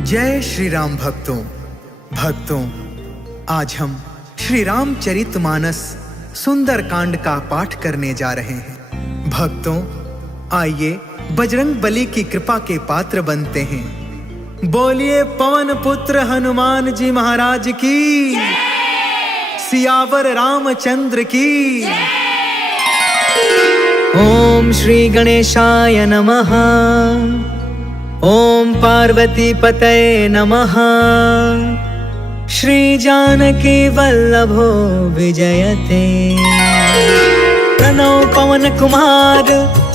जय श्री राम भक्तों, आज हम श्री रामचरितमानस सुंदर कांड का पाठ करने जा रहे हैं। भक्तों, आइए बजरंग बली की कृपा के पात्र बनते हैं। बोलिए पवन पुत्र हनुमान जी महाराज की, सियावर रामचंद्र की। ओम श्री गणेशाय नमः। ओम पार्वती पतये नमः। श्री जानकी वल्लभो विजयते। प्रणव पवन कुमार,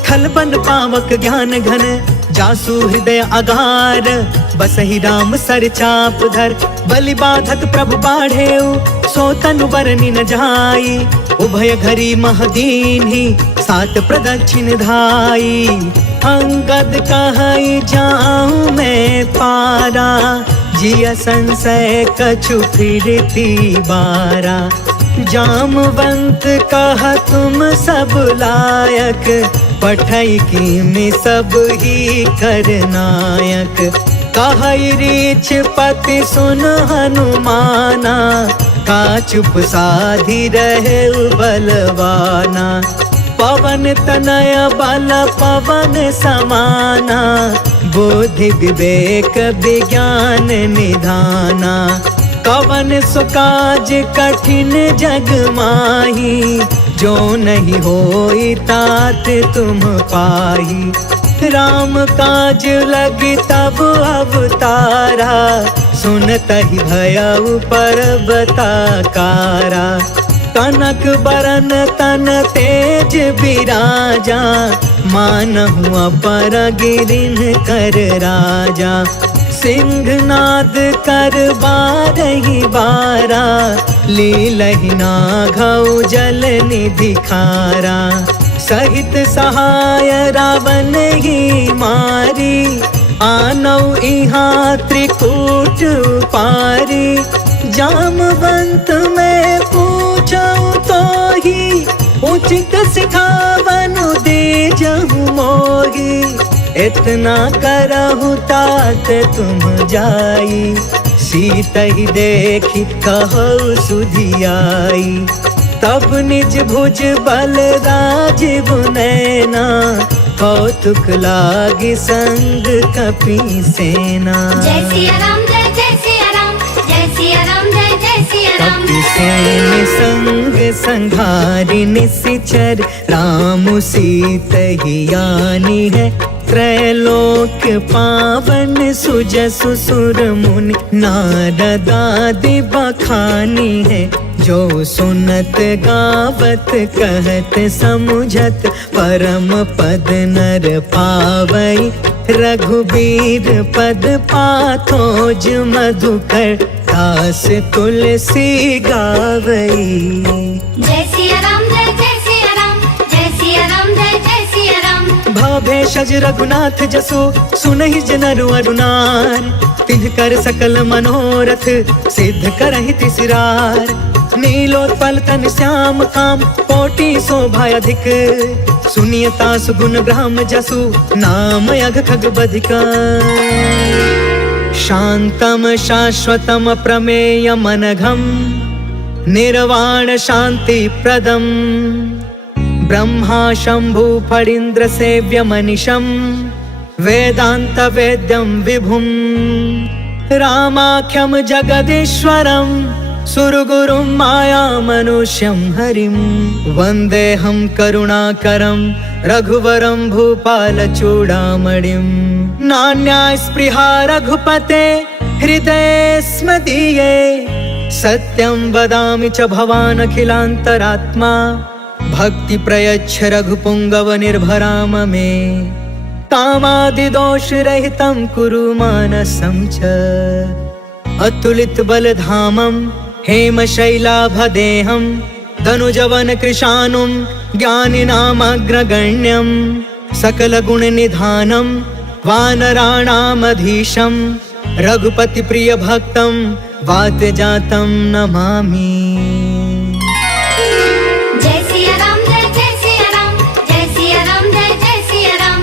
खलबन पावक ज्ञान घन। जासु हृदय अगार, बसहि राम सर चाप धर। बलि बाधक प्रभु बाढ़ेउ, सो तनु बरनि न जाई। उभय घरी महदीन्हि, सात प्रदक्षिण धाई। अंगद कहई जाऊं मैं पारा, जिया संशय कछु फिरती बारा। जामवंत कहा तुम सब लायक, पठई की में सब ही करनायक। कहई रीछ पति सुन हनुमाना, का चुप साधी रहे बलवाना। पवन तनय बल पवन समाना, बुद्धि विवेक विज्ञान निधाना। कवन सुकाज कठिन जग माही, जो नहीं होई तात तुम पाही। राम काज लगी तब अवतारा, सुनतहि भयउ पर्वताकारा। कनक बरन तन तेज बिराजा, मानहु अपर गिरिन कर राजा। सिंहनाद कर बारहि बारा, लीलहि नाघउ जल निधि खारा। सहित सहाय रावण ही मारी, आनौ इहाँ त्रिकूट पारी। जामवंत में पूछऊं तो ही, उचित सिखावनु दीजहु मोही। इतना करहु तात तुम जाई, सीत ही देखी कहु सुधियाई। तब निज भुज बल राजीव नैना, कौतुक लागी संग कपि सेना। जय सिया राम, जय जय सिया राम, जय सिया राम, जय जय सिया राम। कपि सेन संग संघारि निशिचर, राम सीत ही आनी है। त्रैलोक पावन सुजसु सुर मुनि, नारद आदि बखानी है। जो सुनत गावत कहत समुझत, परम पद नर पावई। रघुबीर पद पाथोज मधुकर, दास तुलसी गावई। जय सिया राम, जय जय सिया राम, जय सिया राम, जय जय सिया राम। भवभेषज रघुनाथ जसु, सुनहि जनरु अरुनार। तिनकर सकल मनोरथ, सिद्ध करहि तिसिरार। नीलोत्पल तन श्याम काम, कोटि शोभा अधिक। सुनियता सुगुण ग्राम जसु, नाम अघ खग बधिका। शांतम शाश्वतम प्रमेय मनघम, निर्वाण शांति प्रदम। ब्रह्मा शंभु फणीन्द्र सेव्य मनिषम, वेदांत वेद्यम विभुम। रामाख्यम जगदीश्वरम, सुरगुरुम माया मनुष्यम हरिम। वंदेहम करुणाकरम, रघुवरम भूपाल चूड़ामणिम। नान्या स्पृहा रघुपते, हृदये स्म दीये। सत्यं वदामि च भवान् अखिलान्तरात्मा, भक्ति प्रयच्छ रघुपुंगव निर्भराम मे। कामादि दोष रहितं कुरु मानसं च, अतुलित बलधामं हेम शैलाभदेहं। धनुजवन कृशानुं ज्ञानिनामग्रगण्यं, सकल गुण निधानं वानराणामधीशं। रघुपति प्रिय भक्तं वातजातं नमामि। जय सिया राम, जय जय सिया राम, जय सिया राम, जय जय सिया राम।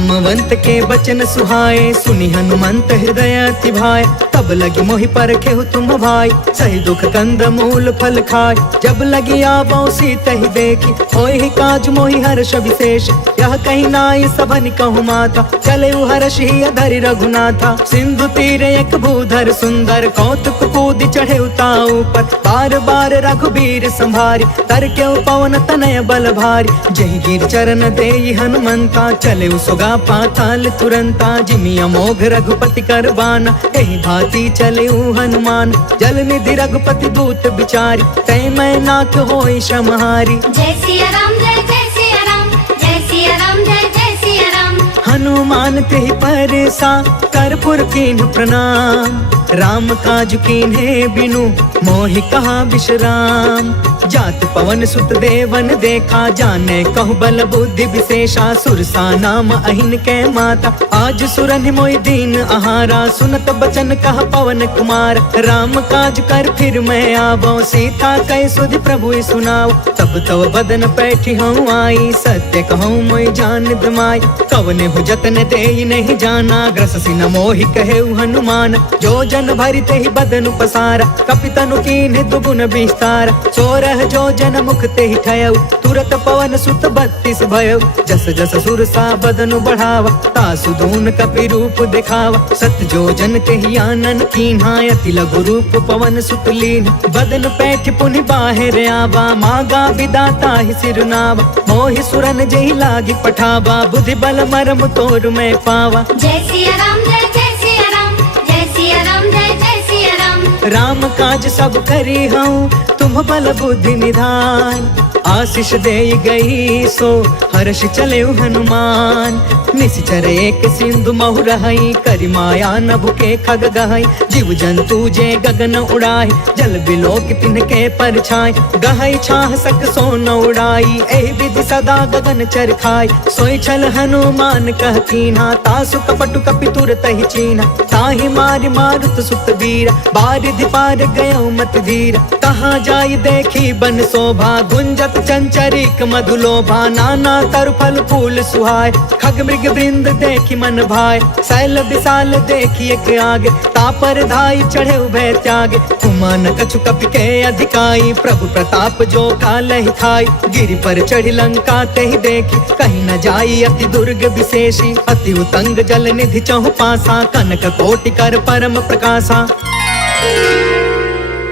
जामवंत के बचन सुहाए, सुनि हनुमंत हृदय अति भाए। तब लगी मोहि परखे हो तुम भाई, सही दुख कंद मूल फल खाए। जब लगी आवो सीता ही देखी, होय ही काज मोहि हर्ष विशेष। यह कहीं नाई सबन कहु माता, चले हर्ष ही अधरि रघुनाथा। सिंधु तीर एक भूधर सुंदर, कौतुक कूद चढ़े उताऊ पर। बार बार रघुबीर संभारी, तर के पवन तनय बल भारी। जय गिर चरण देई हनुमंता, चले सुगा पाताल तुरंता। जिमि अमोघ रघुपति कर बाना, एहि भांति चले हनुमान। जल निधि रघुपति दूत बिचारी, तै मैं नाथ होई श्रमहारी। जय सिया राम जय जय सिया राम, जय सिया राम जय जय सिया राम। हनुमान तेहि परसा, कर्पूर कीन्ह प्रणाम। राम काज कीन्हे बिनु, मोहि कहा विश्राम। जात पवन सुत देवन देखा, जाने कहु बल बुद्धि विशेषा। सुरसा नाम अहिन के माता, आज सुरन मोहि दीन आहारा। सुनत बचन कह पवन कुमार, राम काज कर फिर मैं आवो। सीता कह सुधि प्रभु सुनाओ, तब तव बदन पैठी हूँ आई। सत्य कहूँ मोहि जान दमाई, कवने हु जतन देई नहीं जाना। ग्रससि न मोहि कहे हनुमान, जो जन भरि तेहि बदन पसारा। कपितनु कीन्ह दुगुन विस्तार, सोरह जो जन मुख तेहि ठयउ। तुरत पवन सुत 32 भयउ, जस जस सुरसा बदन बढ़ावा। तासु दून कपि रूप दिखावा, सत जो जन तेहि आनन कीन्हा। अति लघु रूप पवन सुत लीन्ह, बदन पैठ पुनि बाहिर आवा। मागा विदाता ही सिरनावा, मोहि सुरन जेहि लागी पठावा। बुद्धि बल मरम तोर मैं पावा। जय सिया राम जय जय सिया राम, जय सिया राम जय जय सिया राम। राम काज सब करी हूँ, तुम बल बुद्धि निधान। आशीष दे गई सो, हर्ष चले हनुमान। निश्चर एक सिंधु महु रहई, करि माया नभ के खग गहई। जीव जंतु जे गगन उड़ाई, जल बिलोक तिन्ह के परछाई। गहई छाह सक सो न उड़ाई, एहि विधि सदा गगन चर खाई। सोई छल हनुमान कह कीन्हा, तासु कपटु कपि तुरत ही चीन्हा। ताहि मारि मारुत सुत वीरा, बारिधि पार गयो मत धीरा। कहाँ जाई देखी बन शोभा, गुंजत चंचरिक मधुलोभा। नाना तरु फल फूल सुहाय, खग मृग वृंद देखी मन भाय। शैल विशाल देखी एक आगे, तापर धाई चढ़े उभय त्यागे। उमान कछु कपि के अधिकाई, प्रभु प्रताप जो कालहि खाई। गिरि पर चढ़ी लंका तेहि देखी, कहीं न जाई अति दुर्ग विशेषी। अति उतंग जल निधि चहु पासा, कनक कोटि कर परम प्रकाशा।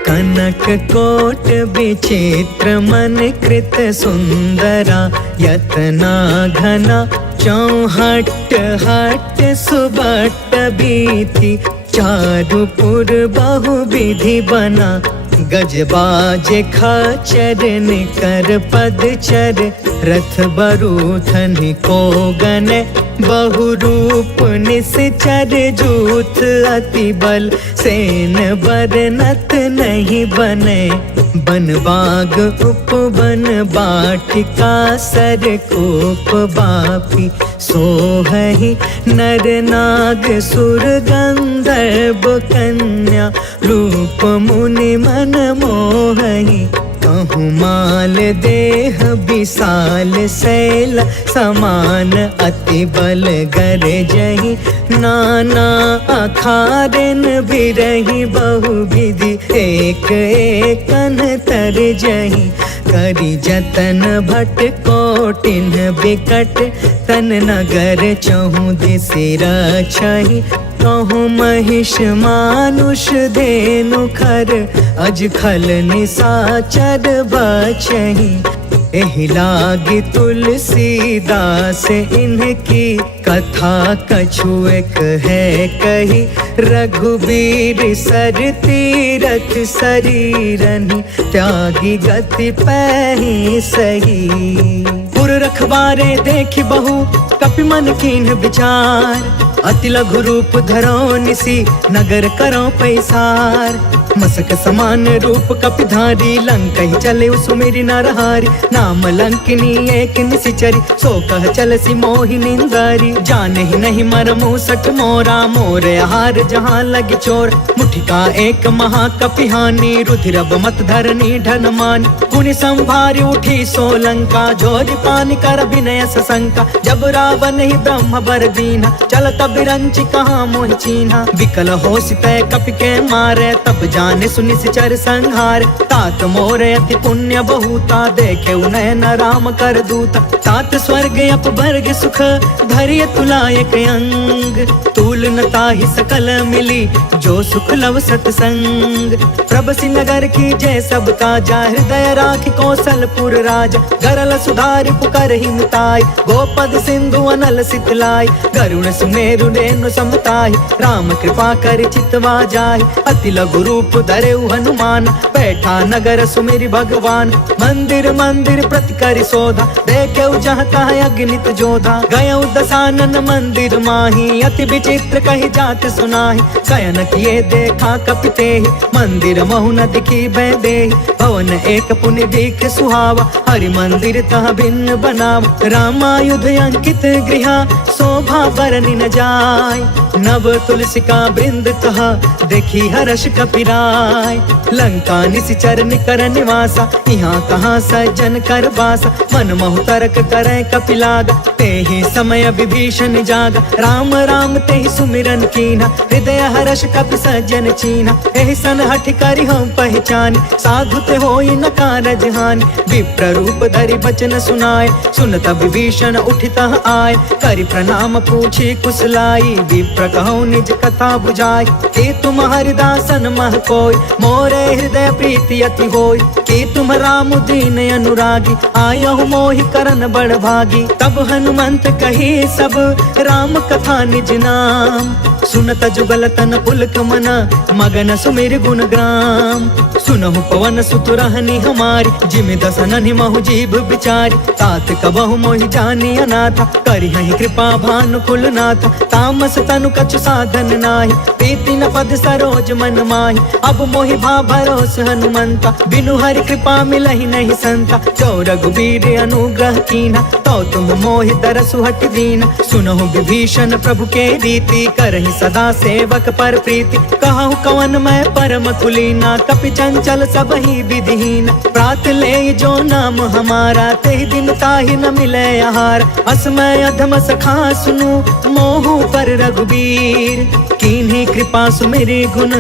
कनक कोट विचित्र मन कृत सुंदरा। यतना घना चौहट हट सुबट बीती। चारु पुर बहु विधि बना, गजबाज खचर निकर पदचर। रथ बरूथन को गन, बहु रूप निश्चर। जूथ अति बल, सेन बरनत नहीं बने। बन बाग उपवन बाटिका, सर कोप बापी। सोहहि नर नाग सुर गंधर्व कन्या। रूप मुनि मन मोहहि, कहूँ माल देह विशाल। शैल समान अति बल गरजहि, नाना अखारन बिरहि। बहु विधि एक एकन तरजहि। करि जतन भट कोटिन बिकट, तन नगर चहु दिसि रक्षहि। कहूँ महिष मानुष धेनु खर, अज खल निसाचर बचहि। एहि लागी तुलसीदास इनकी, कथा कछुएक है कही। रघुबीर सर तीरथ शरीरनि, त्यागी गति पैहि सही। पुर रखवारे देखि बहु, कपि मन कीन्ह विचार। अति लघु रूप धरो निसी, नगर करो पैसार। मसक समान रूप कपिधारी, लंकहि चले सुमिरि नरहारी। नाम लंकिनी एक निशिचरी, सो कह चलसि मोहि निंदारी। जानहि नहीं मरमु सठ मोरा, मोर आहार जहाँ लगी चोर। मुठिका एक महाकपिहानी, रुधिर मत धरनी ढन मानी। पुनि संभारी उठी सो लंका, जोरि पानी कर विनय सशंका। जब रावण ही ब्रह्म बर दीना, चलत बिरंची कहाँ मोहि चीन्हा। विकल हो सितय कपि के मारे, तब जाने सुनि सिचर संहार। तात मोरे अति पुण्य बहुता, देखे नयन राम कर दूता। तात स्वर्ग अपवर्ग सुख, धैर्य तुलायक अंग। तूल न ताहि सकल मिली, जो सुख लव सतसंग। प्रभसि नगर की जय सब काजा, हृदय राखि कौशलपुर राजा। गरल सुधारि पुकर ही मिताई, गोपद सिंधु अनल सितलाई। गरुण सुमेरु रेणु समताहि, राम कृपा कर चितवा जाहि। अति लघु रूप धरेउ हनुमान, बैठा नगर सुमिरि भगवान। मंदिर मंदिर प्रति करि शोधा, देखेउ जहाँ तहाँ अगणित जोधा। गयउ दसानन मंदिर माही, अति विचित्र कहि जात सुनाहि। शयन किए देखा कपि तेहि, मंदिर महु न दिखी भय देहि। भवन एक पुनि दिख सुहावा, हरि मंदिर तह भिन्न बनावा। रामायुध अंकित गृहा, शोभा बरनि न जाय। नव तुलसिका बृंद तह, देखी हर्ष कपिराय। लंका निशिचर निकर निवासा, यहाँ कहाँ सज्जन कर बासा। मन महु तर्क करे कपिलागा, तेहि समय विभीषण जागा। राम राम तेहि सुमिरन कीन्हा, हृदय हर्ष कपि सज्जन चीन्हा। एहि सन हठि करि हम पहचानी, साधु ते होई न कारज हानि। विप्र रूप धरि बचन सुनाए, सुनत विभीषण उठितः आए। करि प्रणाम पूछी कुशलाई, विप्र कहूँ निज कथा बुझाई। कि तुम हरिदासन मह कोय, मोरे हृदय प्रीति अति होय। कि तुम राम दीन अनुरागी, आयहु मोहि करन बड़ भागी। तब हनुमंत कही सब, राम कथा निज नाम। सुनत जुगल तन पुलक मना, मगन सुमिर गुण ग्राम। सुनहु पवन सुत रहनी हमारी, जिमि दसननि महु जीभ बिचारी। तात कबहु मोहि जानी अनाथा, करिहहि कृपा भानुकुल नाथा। तामस तनु कछु साधन नाही, प्रीति न पद सरोज मन माही। अब मोहि भा भरोस हनुमंता, बिनु हरि कृपा मिलहि नहीं संता। जो रघुबीर अनुग्रह कीन्हा, तो तुम मोहि दरसु हट दीना। सुनहु विभीषण प्रभु के रीति, करहि सदा सेवक पर प्रीति। कहु कवन मैं परम कुलीना, कपि चंचल सब ही विधिहीन। प्रात ले जो नाम हमारा, तेहि दिन ताहि न मिले आहार। असमय अधम सखा सुनु, मोहु पर रघुबीर। कीन्ही कृपा सुमिरि गुण,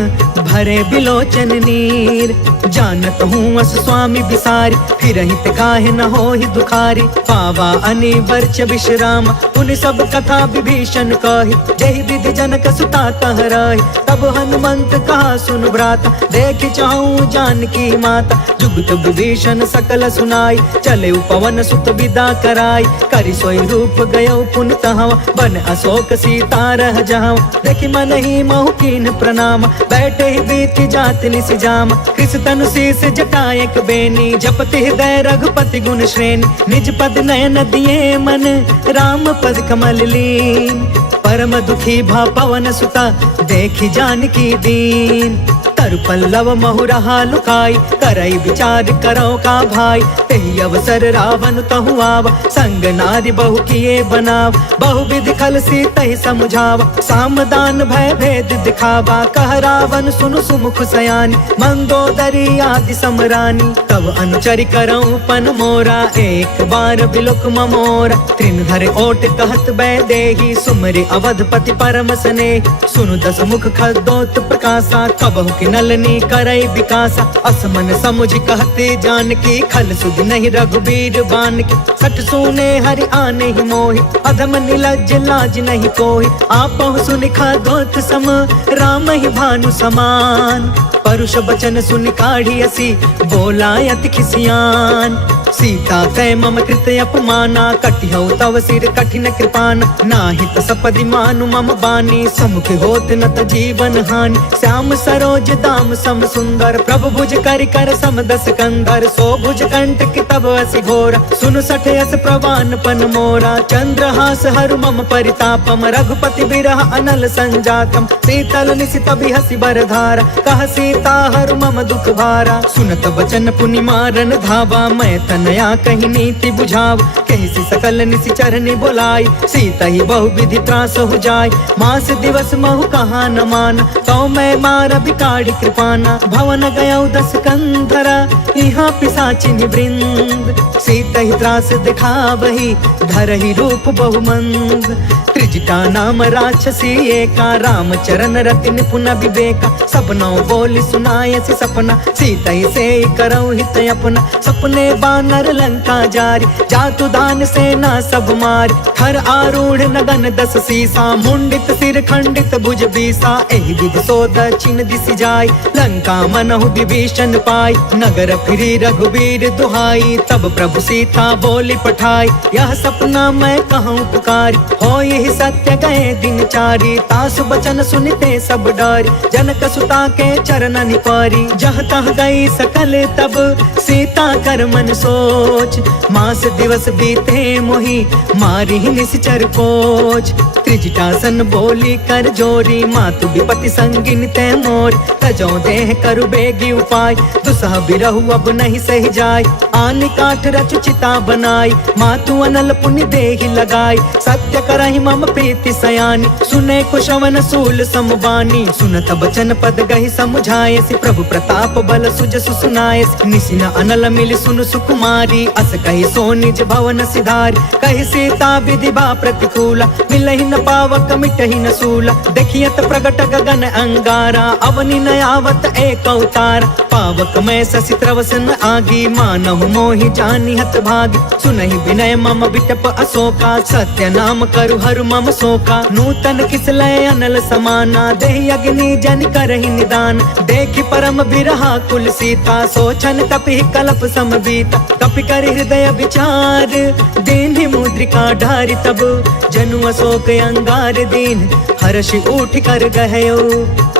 भरे बिलोचन नीर। जानत हूँ अस स्वामी बिसारी, फिरहि ते काहे न होहि दुखारी। पावा अनिवर्च विश्राम, उन सब कथा विभीषण कही। जहि विधि जनक सुता तह रही, तब हनुमंत कहा सुन भ्राता। देख चाहूँ जानकी माता, जुगत विभीषण सकल सुनाई। चले पवन सुत विदा कराई, करि सोई रूप गयो पुन तहवा। बन अशोक सीता रह जहाँ, देखि मन ही महु कीन प्रणाम। बैठे ही बीच जात निस जाम, कृष तनु शीस जटायक बेनी। जपति हृदय रघुपति गुण श्रेणी, निज पद नयन दिए मन, राम पद कमल लीन। परम दुखी भा पवन सुता, देखि जानकी दीन। तरु पल्लव महु रहा लुकाई, करई विचार करो का भाई। तेहि अवसर रावण तहु आवा, संग नारी बहु किए बनाव। बहु विधि खल सी तहि समझावा, सामदान भय भेद दिखावा। कह रावण सुनु सुमुख सयानी, मंदोदरी आदि समरानी। तब अनुचरि करऊं पन मोरा, एक बार बिलुक ममोरा। त्रिन धर ओट कहत बै देहि, सुमरि अवधपति परम स्नेहि। सुनु दस मुख खदोत प्रकाशा, कबहु कि नलनी करई विकासा। असमन समुझ कहते जानकी, खल सुध नहीं रघुबीर बानकी। सठ सुने हरि आने ही मोहि, अधम निलज्ज लाज नहीं कोहि। आपहु सुनि खदोत सम, राम ही भानु समान। परुष बचन सुनि काढ़ी असी, बोला अति खिसियान। सीता कै मम कृत अपमाना, कटिहउ तव सिर कठिन कृपान। नाहित सपदि मानु मम बानी, समुख होत न त जीवन हानि। श्याम सरोज दाम सम सुंदर, प्रभु भुज करि कर सम दस कंधर। सो भुज कंटक तब असि घोर, सुनु सठ अस प्रवान पन मोरा। चंद्रहास हरु मम परितापम, रघुपति बिरह अनल संजातम। शीतल निशित बिहसि बर धारा, कह सीता हरु मम दुख भारा। सुनत बचन पुनि मारन धावा, मैं तन नया कहीं नीति बुझाव, कैसी सकल निशिचरनि बोलाई, सीता ही बहु विधि त्रास हो जाय, मास दिवस महु कहा न मान, तो मैं मार बिकाड़ी कृपाना, भवन गया 10 कंधरा, यहाँ पिशाचिनी वृंद, सीता ही त्रास दिखा वही, धर ही रूप बहुमंद, त्रिजटा नाम राक्षसी एका, राम चरण रति निपुण विवेका, सपनों बोली सुनाय से सपना, सीता ही से करऊ हित अपना, सपने बानर लंका जारी, जातु दान सेना सब मारी, हर आरूढ़ नगन 10 सीसा, मुंडित सिर खंडित भुज बीसा, एहि विधि सो दक्षिण दिशि जाय, लंका मनहु विभीषण पाय, नगर फिरी रघुवीर दुहाई, तब प्रभु सीता बोली पठाई, यह सपना मैं कहूँ पुकारी, हो यही सत्य गए दिन चारी, तासु बचन सुनते सब डरी, जनक सुता के चरण निपारी, जह तह गई सकल तब सीता कर मन सोच, मास दिवस बीते मोहि मारी निश्चर कोच, त्रिजटासन बोली कर जोरी, मातु विपति संगिन ते मोर, तजो देह करु बेगी उपाय, दुसह बिरहु अब नहीं सही जाय, आन काठ रचु चिता बनाई, मातु अनल पुण्य देहि लगाई, सत्य करहि मम प्रीति सयानी, सुने कुशवन सूल समबानी, सुनत बचन पद गहि समुझाय, प्रभु प्रताप बल सुजसु सुनाय, निशिन अनल मिल सुनु सुकुमारी, अस कहि सो निज भवन सिधारी, कहि सीता विधि बा प्रतिकूला, मिलहि न पावक मिटहि न सूला, देखियत प्रगट गगन अंगारा, अवनि न आवत एक अवतार, पावक मैं शशि त्रवसन आगी, मानहु मोहि जानि हत भागी, सुनहि विनय मम बिटप अशोका, सत्य नाम करु हरु मम शोका, नूतन किसलय अनल समाना, देहि अग्नि जन करहि निदान, देखि परम बिरहा कुल सीता, सोचन कपि कलप समबीता, कपि कर हृदय विचार, दीन्हि मुद्रिका ढारि तब, जनु अशोक अंगार दीन, हर्ष उठ कर गहयो,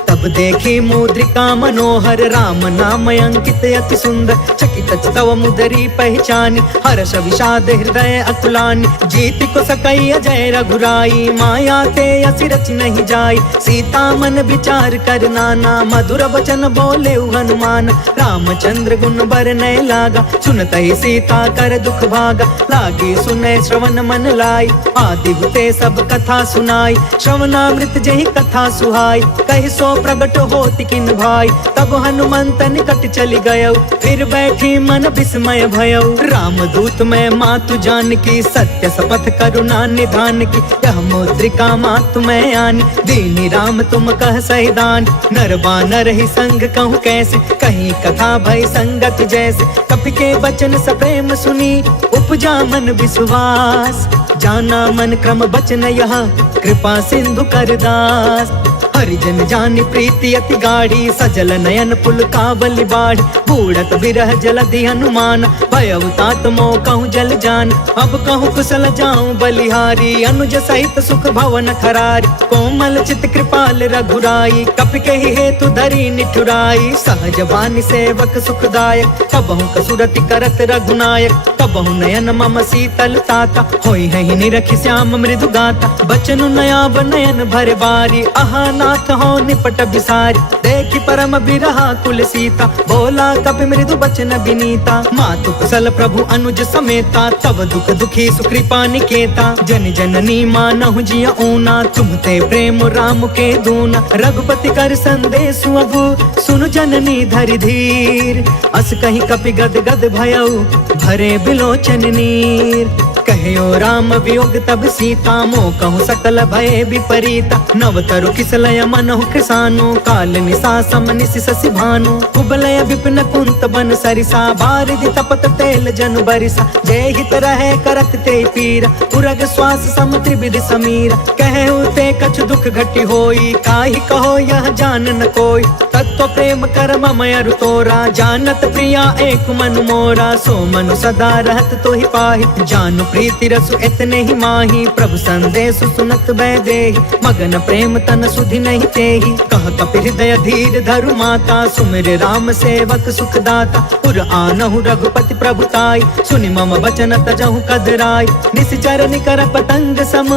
तब देखी मुद्रिका मनोहर, राम नाम अंकित अति सुंदर, चकित तव मुदरी पहचानी, हर्ष विषाद हृदय अकुलानी, जीत को सकई अजय रघुराई, माया ते असि रच नहीं जाई, सीता मन विचार कर नाना, मधुर वचन बोले हनुमान, रामचंद्र गुण बरनय लागा, सुनत ही सीता कर दुख भागा, लागी सुने श्रवण मन लाई, आदि हुते सब कथा सुनाई, श्रवणामृत जहि कथा सुहाई, कहि सो प्रगट होति किन भाई, तब हनुमंत निकट चली गयो, फिर बैठी मन विस्मय भयो, रामदूत मैं मातु जान की, सत्य शपथ करुणा निधान की, यह मुद्रिका मातु मैं आनी, दीनी राम तुम कह सहिदान, नर बानर ही संग कहूँ कैसे, कहीं कथा भय संगत जैसे, कपि के बचन सप्रेम सुनी, उपजा मन विश्वास, जाना मन क्रम बचन यह, कृपा सिंधु कर दास, हरिजन जानि प्रीति अति गाढ़ी, सजल नयन पुल कावली बाढ़, बूढ़त बिरह जलधि हनुमान, भयउ तात मोह कहूँ जल जान, अब कहूँ कुशल जाऊं बलिहारी, अनुज सहित सुख भवन खरारी, कोमल चित कृपाल रघुराई, कपि के हेतु धरी निठुराई, सहज बानी सेवक सुखदायक, कबहु कसुरति करत रघुनायक, कबहु नयन मम शीतल ताता, होई है निरखि श्याम मृदु गाता, बचनु नयाब नयन भर बारी, आहा नाथ हो निपट बिसारी, देखि परम बिरहा कुल सीता, बोला कपि मृदु बचन बिनीता, मातु कुशल प्रभु अनुज समेता, तब दुख दुखी सुकृपा निकेता, जन जननी मानहु जिय ऊना, तुम ते प्रेम राम के दूना, रघुपति कर संदेश अबु, सुनु जननी धरि धीर, अस कहीं कपि गद गद भयउ, भरे बिलोचन नीर, कहो राम वियोग तब सीता, मोह कहूँ सकल भय विपरीता, नवतरु किसलय मनहु कृसानु, काल निशा सम निशि शशि भानु, कुबलय विपिन कुंत बन सरिसा, बारिधि तपत तेल जनु बरिसा, जय हित रहे करत ते पीरा, उरग श्वास सम त्रिविधि समीरा, कहु ते कछु दुख घटी होई, काहि कहो यह जान न कोई, तत्व प्रेम कर ममय रुतोरा, जानत प्रिया एक मनु मोरा, सो मनु सदा रहत तो ही पाहि, जानु प्रीति रसु इतने ही माही, प्रभु संदेश सुनत बै देहि, मगन प्रेम तन सुधि नहीं तेहि, कह कपि हृदय धीर धीर धरु माता, सुमिर राम सेवक सुखदाता। पुर आनहु रघुपति प्रभुताई, सुनि मम बचन तजहु कदराई। निश्चर निकर पतंग सम,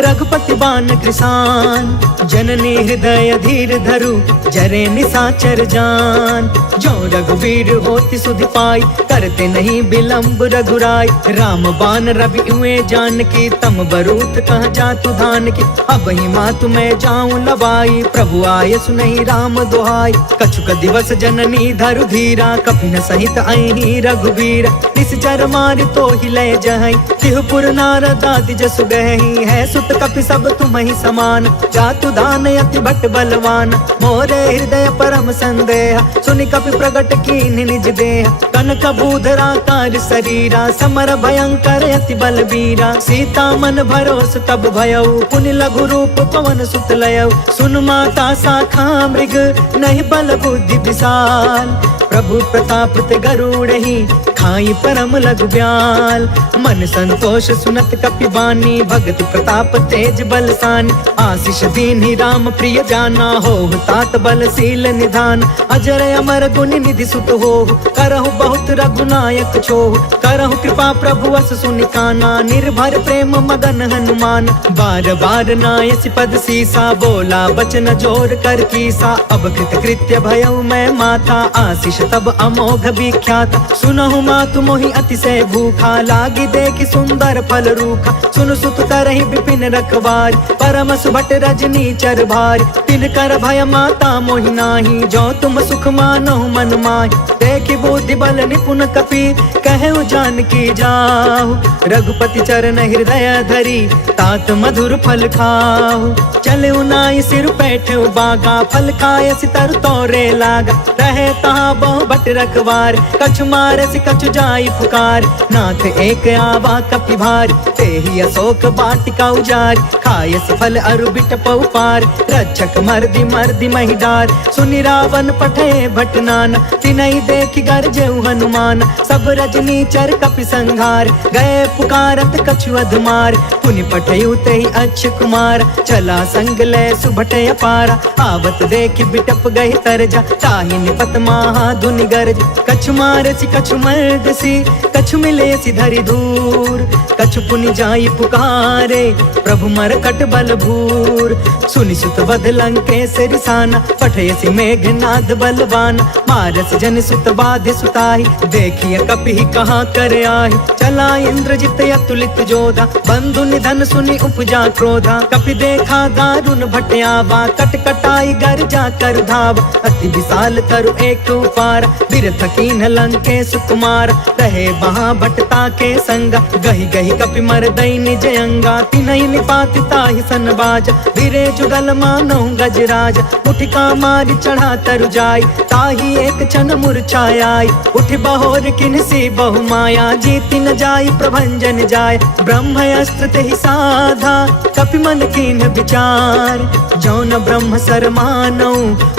रघुपति बाण कृसान। जननी हृदय धीर धरु, जरे निशाचर जान। जो रघुवीर होति सुधि पाई, करते नहीं विलंब रघुराई। राम बाण रवि हुए जानकी, तम बरूत कह जातु धान की। अब ही मातु मैं जाऊं लवाई, प्रभु आय सुनहि राम दुहाई। कछुक दिवस जननी धरु धीरा, कपिन सहित अहि रघुवीरा। निश्चर मारि तो ही लय जहई, तिहुपुर नारद आदि जसु गहई। है सुत कपि सब तुम्हि समान, जातु दान अति भट बलवान। मोरे हृदय परम संदेह, सुनि कपि प्रगट कीन्हि निज देह। कनक बूधरा कार शरीरा, समर भयंकर अति बलबीरा। सीता मन भरोस तब भयउ, पुनि लघु रूप पवन सुत लयउ। सुन माता शाखा मृग, नहीं बल बुद्धि विशाल। प्रभु प्रताप ते गरुड़हि, खाई परम लघु ब्याल। मन संतोष सुनत कपि बानी, भगति प्रताप तेज बलसानी। आशीष दीन्हि राम प्रिय जाना, होहु तात बलशील निधान। अजर अमर गुण निधि सुत होहु, करहु बहुत रघुनायक छोहु। करहु कृपा प्रभु अस सुनि काना, निर्भर प्रेम मदन हनुमान। बार बार नायसि पद सीसा, बोला बचन जोर कर कीसा। अब कृत कृत्य भयउ मैं माता, आशीष तब अमोघ विख्यात। सुनहु मातु मोहि अतिशय भूखा, लागी देखि सुंदर फल रूखा। सुन सुत तरहि विपिन रखवारी, परम सुभट रजनी चर भारी। तिन कर भय माता मोहि नाही, जो तुम सुख मानहु मन माहि। देखि बुद्धि बल निपुण कपि, कहु जानकी जाहु। रघुपति चरण हृदय धरी, तात मधुर फल खाहु। चलउ नाई सिर पैठउ बागा, फल खाय सितर तोरे लागा। रहे तहाँ बहु भट रखवार, कछु मारसि कछु जाई पुकार। नाथ एक आवा कपि भारी, तेहि अशोक वाटिका उजारी। खायसि फल अरु बिटपउ पार, रक्षक मर्दि मर्दि महि डार। सुनि रावण पठे भट नाना, तिनहि देखि गरजेउ हनुमान। सब रजनी चर कपि संघार, गए पुकारत कछु अधमार। पुनि पठयु तेहि अक्ष कुमार, चला संग लय सुभट अपारा। आवत देखि बिटप गहि तरजा, ताहि निपत महा धुनि गरज। कछु मारसि कछु मर्दसि, कछु मिलेसि धरि दूर। कछु पुनि जाई पुकारे, प्रभु मरकट बल भूर। सुनि सुत वध लंकेश रिसाना, पठयसि मेघनाद बलवान। मारस जन सुत बाधि सुताहि, देखिय कपि कहाँ कर आहि। चला इंद्रजित अतुलित जोधा, बंधु निधन सुनि उपजा क्रोधा। कपि देखा दारुण भट आवा, कट कटाई गर जा कर धावा। अति विशाल तरु एक उपार, बिरथ कीन्ह लंकेश कुमार। रहे वहाँ भटता के संगा, गहि गहि कपि मरदई निज अंगा। तिनहि निपाति ताहि सन बाजा, बिरे जुगल मानहु गजराज। उठिका मारि चढ़ा तरु जाई, ताहि एक क्षण मूर्छाई। उठ बहोर किन्हसी बहु माया, जीति न जाई प्रभंजन जाय। ब्रह्म अस्त्र तेहि साधा, कपि मन कीन्ह विचार। जौन ब्रह्म सर मानौ,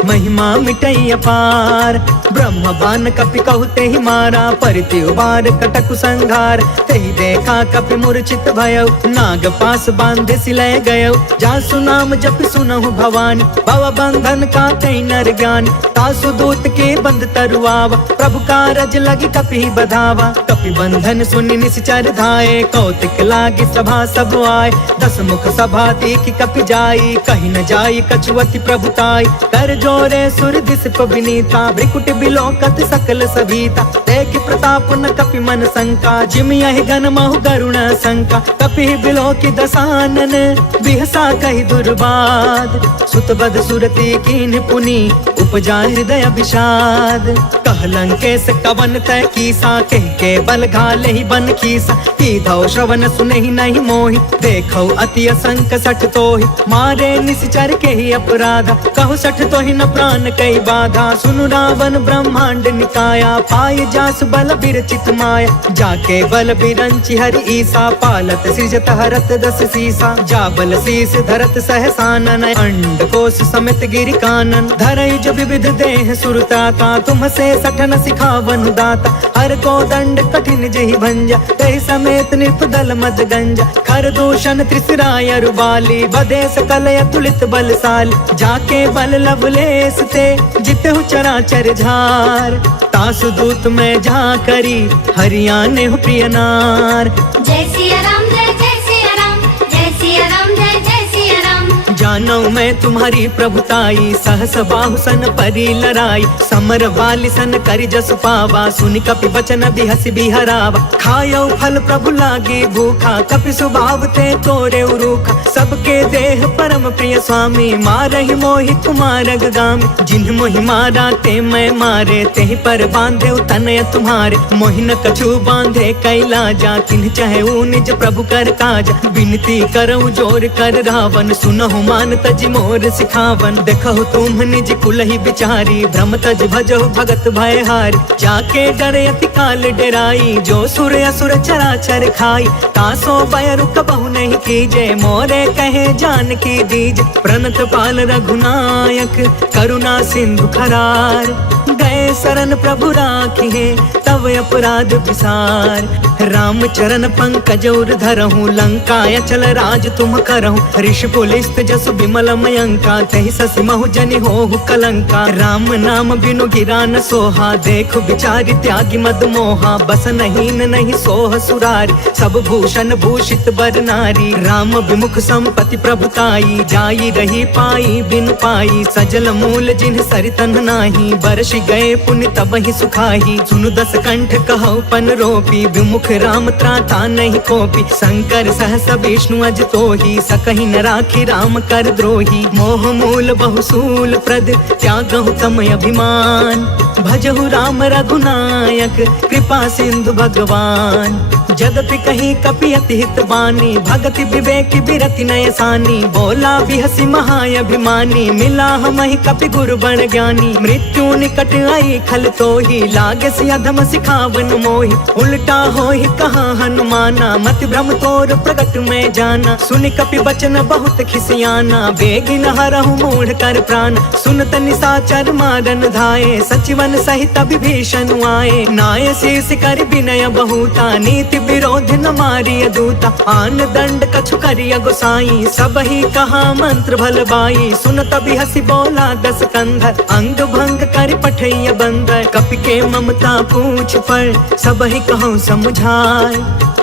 महिमा मिटई अपार। ब्रह्म बान कपि कहु तेहि मारा, परिति उबार कटकु संघार। तेहि देखा कपि मूर्छित भयउ, नाग पास बांधे सिलय गयउ। जासु नाम जपि सुनहु भवानी, भव बंधन काटई नर ज्ञानी। तासु दूत के बंद तरुआवा, प्रभु कारज लगी कपि बधावा। कपि बंधन सुनि निश्चर धाये, कौतिक लागी सभा सब आए। दस मुख सभा देखि कपि जाई, कहि न जाई कछुअति प्रभुताई। कर जोरे सुर दिस विनीता, भ्रिकुट बिलोकत सकल सभीता। देखि प्रताप न कपि मन शंका, जिम यहि गन महु गरुण शंका। कपि बिलोकि दसानन, बिहसा कहि दुर्बाद। सुत बध सुरति कीन्ह पुनि, उपजा हृदय विषाद। कह लंकेश कवन तय कीसा, कहि के बल घाले ही बन खीसा। कीधौ श्रवण सुनहि नहीं मोहि, देखौ अति असंक सठ तोहि। मारे निश्चर के ही अपराधा, कहु सठ तोहि न प्राण कई बाधा। सुनु रावण ब्रह्मांड निकाया, पाई जासु बल बिरचित माया। जाके बल बिरंचि हरि ईसा, पालत सृजत हरत दस सीसा। जा बल शीस धरत सहसानन, अंड कोश समेत गिरि कानन। धरई जो विविध देह सुरताता, तुमसे सठन सिखावन दाता। हर को दंड कठिन जही भंजा, तहि समेत निर्पदल मद गंजा। खर दूषण त्रिसराय रुबाली, बदे सकल अतुलित बलशाली। जाके बल लवलेस ते, जितहु चराचर झार। तासु दूत में जा करी, हरियाणे हो प्रिय नार। जय सिया राम जय जय सिया राम, जय सिया राम जय जय सिया राम। जानो मैं तुम्हारी प्रभुताई, सहस बाहु सन परी लराई। समर वाली सन करि जसु पावा, सुनि कपि बचन बिहसि बिहरावा। खायो फल प्रभु लागी भूखा, कपि सुभाव ते तोरे उरूखा। सबके देह परम प्रिय स्वामी, मारहि मोहि कुमारग गामी। जिन्ह मोहि मारा ते मैं मारे, तेहि पर बांधे तनय तुम्हारे। मोहि न कछु बांधे कैलाजा, तिन्ह चाहे निज प्रभु कर काज। विनती करऊं जोर कर रावण, सुनहु मान तज मोर सिखावन। देखहु तुम निज कुलहि बिचारी, भ्रम तज भजहु भगत भयहारी। जाके डरे अति काल डराई, जो सुर असुर चराचर खाई। तासो बयरु कबहु नहीं कीजे, मोरे कहे जानकी दीज। प्रणत पाल रघुनायक, करुणा सिंधु खरार। गए शरण प्रभु राखिए, तव अपराध विसार। राम चरण पंकज उर धरहूँ, लंका अचल राज तुम करहूँ। ऋषि पुलिस्त जसु विमल मयंका, तहि ससि महु जनि होहु कलंका। राम नाम बिनु गिरा न सोहा, देख बिचारी त्यागी मद मोहा। बस नहीं सोह सुरारी, सब भूषण भूषित बर नारी। राम विमुख संपत्ति प्रभुताई, जाई रही पाई बिनु पाई। सजल मूल जिन्ह सरितन नाही, बरसि गए पुण्य तबहि सुखाही। सुनु दस कंठ कहु पन रोपी, विमुख राम त्राता नहीं कोपी। शंकर सहस विष्णु अज तोही, सकहि न राखी राम कर द्रोही। मोह मूल बहुसूल प्रद, त्यागहु तम अभिमान। भजहु राम रघुनायक, कृपा सिंधु भगवान। जदपि कहीं कपि अति हित बानी, भगति विवेक बिरति नय सानी। बोला बिहसि महाअभिमानी, मिला हमहि कपि गुरु बड़ ज्ञानी। मृत्यु निकट आई खल तोही, लागे सि अधम सिखावन मोहि। उल्टा होहि कहा हनुमाना, मति भ्रम तोर प्रगट में जाना। सुनि कपि बचन बहुत खिसियाना, बेगिन हरहु मूढ़ कर प्राण। सुनत निशाचर मारन धाये, सचिवन सहित विभीषण आए। नाय शीस कर विनय बहुता, नीति विरोध न मारिय दूता। आन दंड कछु करिय गोसाई, सबहि कहा मंत्र भल बाई। सुनत बिहसि बोला दस कंधर, अंग भंग कर पठैय बंदर। कपि के ममता पूछ पर, सबहि कहूँ समझाय।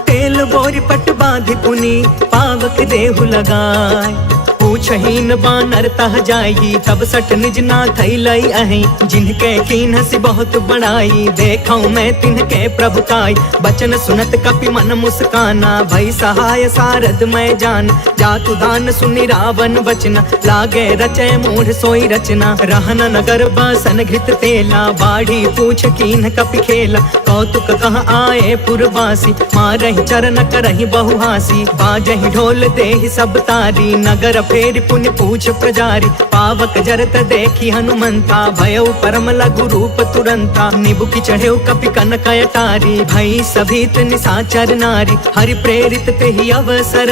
तेल बोरी पट बांधि पुनि, पावक देहु लगाय। पूछहीन बानर तह जाई, तब सट निज नाथ लई अहि। जिनके कीन्हसि बहुत बड़ाई, देखऊं मैं तिनके प्रभुताई। बचन सुनत कपि मन मुस्काना, भई सहाय सारद मैं जान। जातु दान सुनि रावण वचना, लागे रचय मूढ़ सोई रचना। रहन नगर बसन घृत तेला, बाढ़ी पूछ कीन्ह कपि खेला। कौतुक कह आए पुरवासी, मारहि चरण करहि बहुहासी। बाजहि ढोल देहि सब तारी, नगर फेरि पुण्य पूछ प्रजारी। पावक जरत देखी हनुमंता, भयउ परम लघु रूप तुरंता। निबुकि चढ़ेउ कपि कनक अटारी, भई सभीत निशाचर नारी। हरि प्रेरित तेहि अवसर,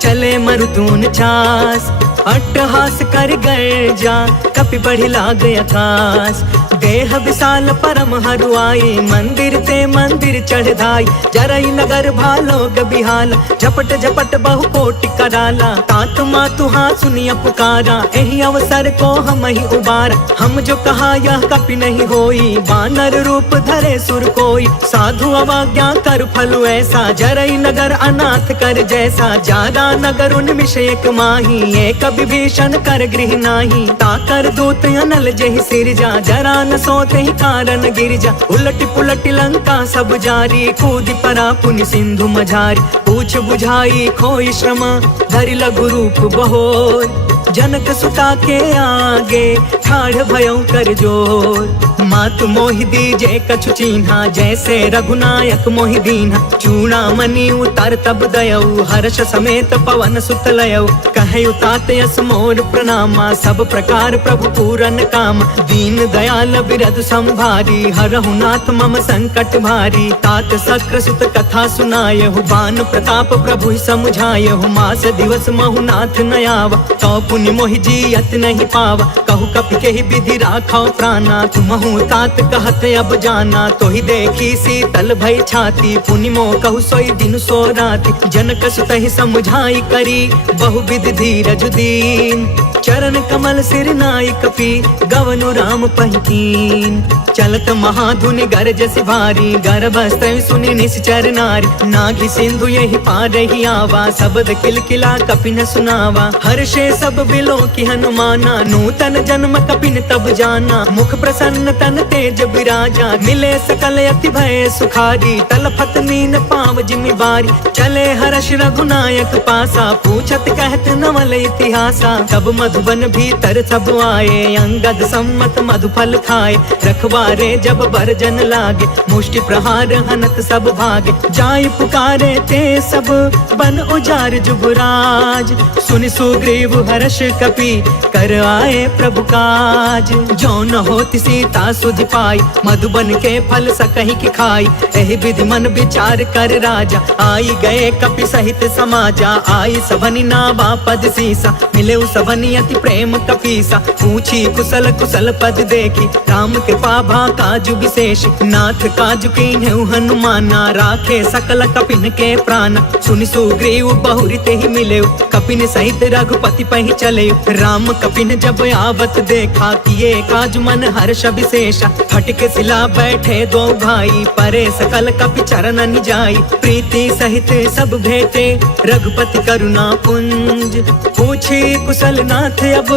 चले मरुतून चास। अट्टहास कर गर्जा, कपि बढ़ि लाग आकाश। देह विशाल परम हरुआई, मंदिर ते मंदिर चढ़ धाई। जरई नगर भालोग बिहाला, झपट झपट बहु कोटि कराला। तात मातु हाँ सुनिया पुकारा, एहि अवसर को हम ही उबारा। हम जो कहा यह कपि नहीं होई, बानर रूप धरे सुर कोई। साधु अवज्ञा कर फलु ऐसा, जरई नगर अनाथ कर जैसा। जारा नगर उन्मिष एक माही, एक विभीषण कर गृह नाही। ताकर दूत अनल जहि सिरजा, जरा न सोते ही कारण गिरजा। उलट पुलट लंका सब जारी, कूदि परा पुनि सिंधु मझारी। पूछ बुझाई खोई श्रम, धरि लघु रूप बहोर। जनक सुता के आगे, ठाढ़ भयउ कर जोर। मातु मोहि दीजे कछु चिन्हा, जैसे रघुनायक मोहि दीन्हा। चूड़ामणि उतर तब दयऊ, हर्ष समेत पवन सुत लयऊ। कहयु तात यस मोर प्रणामा, सब प्रकार प्रभु पूरन काम। दीन दयाल बिरधु संभारी, हरहु नाथ मम संकट भारी। तात सक्र सुत कथा सुनायहु, बान प्रताप प्रभु समुझायहु। मास दिवस महु नाथ न आवा, तो पुनि मोहि जियत नहीं पावा। कहु कपि के ही विधि राखो प्राणा, तुमहु तात कहत अब जाना। तो ही देखी शीतल भई छाती, पुनि मो कहु सोई दिन सो राति। जनक सुत ही समझाई करी, बहुविध धीरज दीन। चरण कमल सिर नाई कपि, गवनु राम पहिकीन। चलत महाधुनि गरजसि भारी, गर्भस्थ सुनि निश्चर नारी। नाघि सिंधु यही पार ही आवा, शब्द किलकिला कपिन सुनावा। हर्षे सब बिलो की हनुमाना, नूतन जन्म कपिन तब जाना। मुख प्रसन्न तन तेज विराजा, मिले सकल अति भय सुखारी। तलफत नीन पाव जिमि बारी, चले हर्ष रघुनायक पासा। पूछत कहत नवल इतिहासा, तब मधुबन भीतर सब आए। अंगद सम्मत मधुफल खाए, रखवारे जब बरजन लागे। मुष्टि प्रहार हनत सब भागे, जाय पुकारे ते सब बन उजार जुगराज। सुनि सुग्रीव हर्ष कपि, कर आए प्रभु काज। जो न होति सीता सुधि पाई, मधुबन के फल सकहि की खाई। एहि विधि मन विचार कर राजा, आई गए कपि सहित समाजा। आई सबनि नावा पद सीसा, मिले सबनि अति प्रेम कपीसा। पूछी कुशल कुशल पद देखी, राम कृपा भा काजु विशेष। नाथ काजु कीन्हु हनुमाना, राखे सकल कपिन के प्राण। सुनि सुग्रीव बहुरी ते ही मिले, कपिन सहित रघुपति पहि चले। राम कपिन जब आवत देखा, किए काज मन हर्ष विशेषा। फटके सिला बैठे दो भाई, परे सकल कपि चरण जाई। प्रीति सहित सब भेटे, रघुपति करुणा पुंज। पूछी कुशल नाथ अब,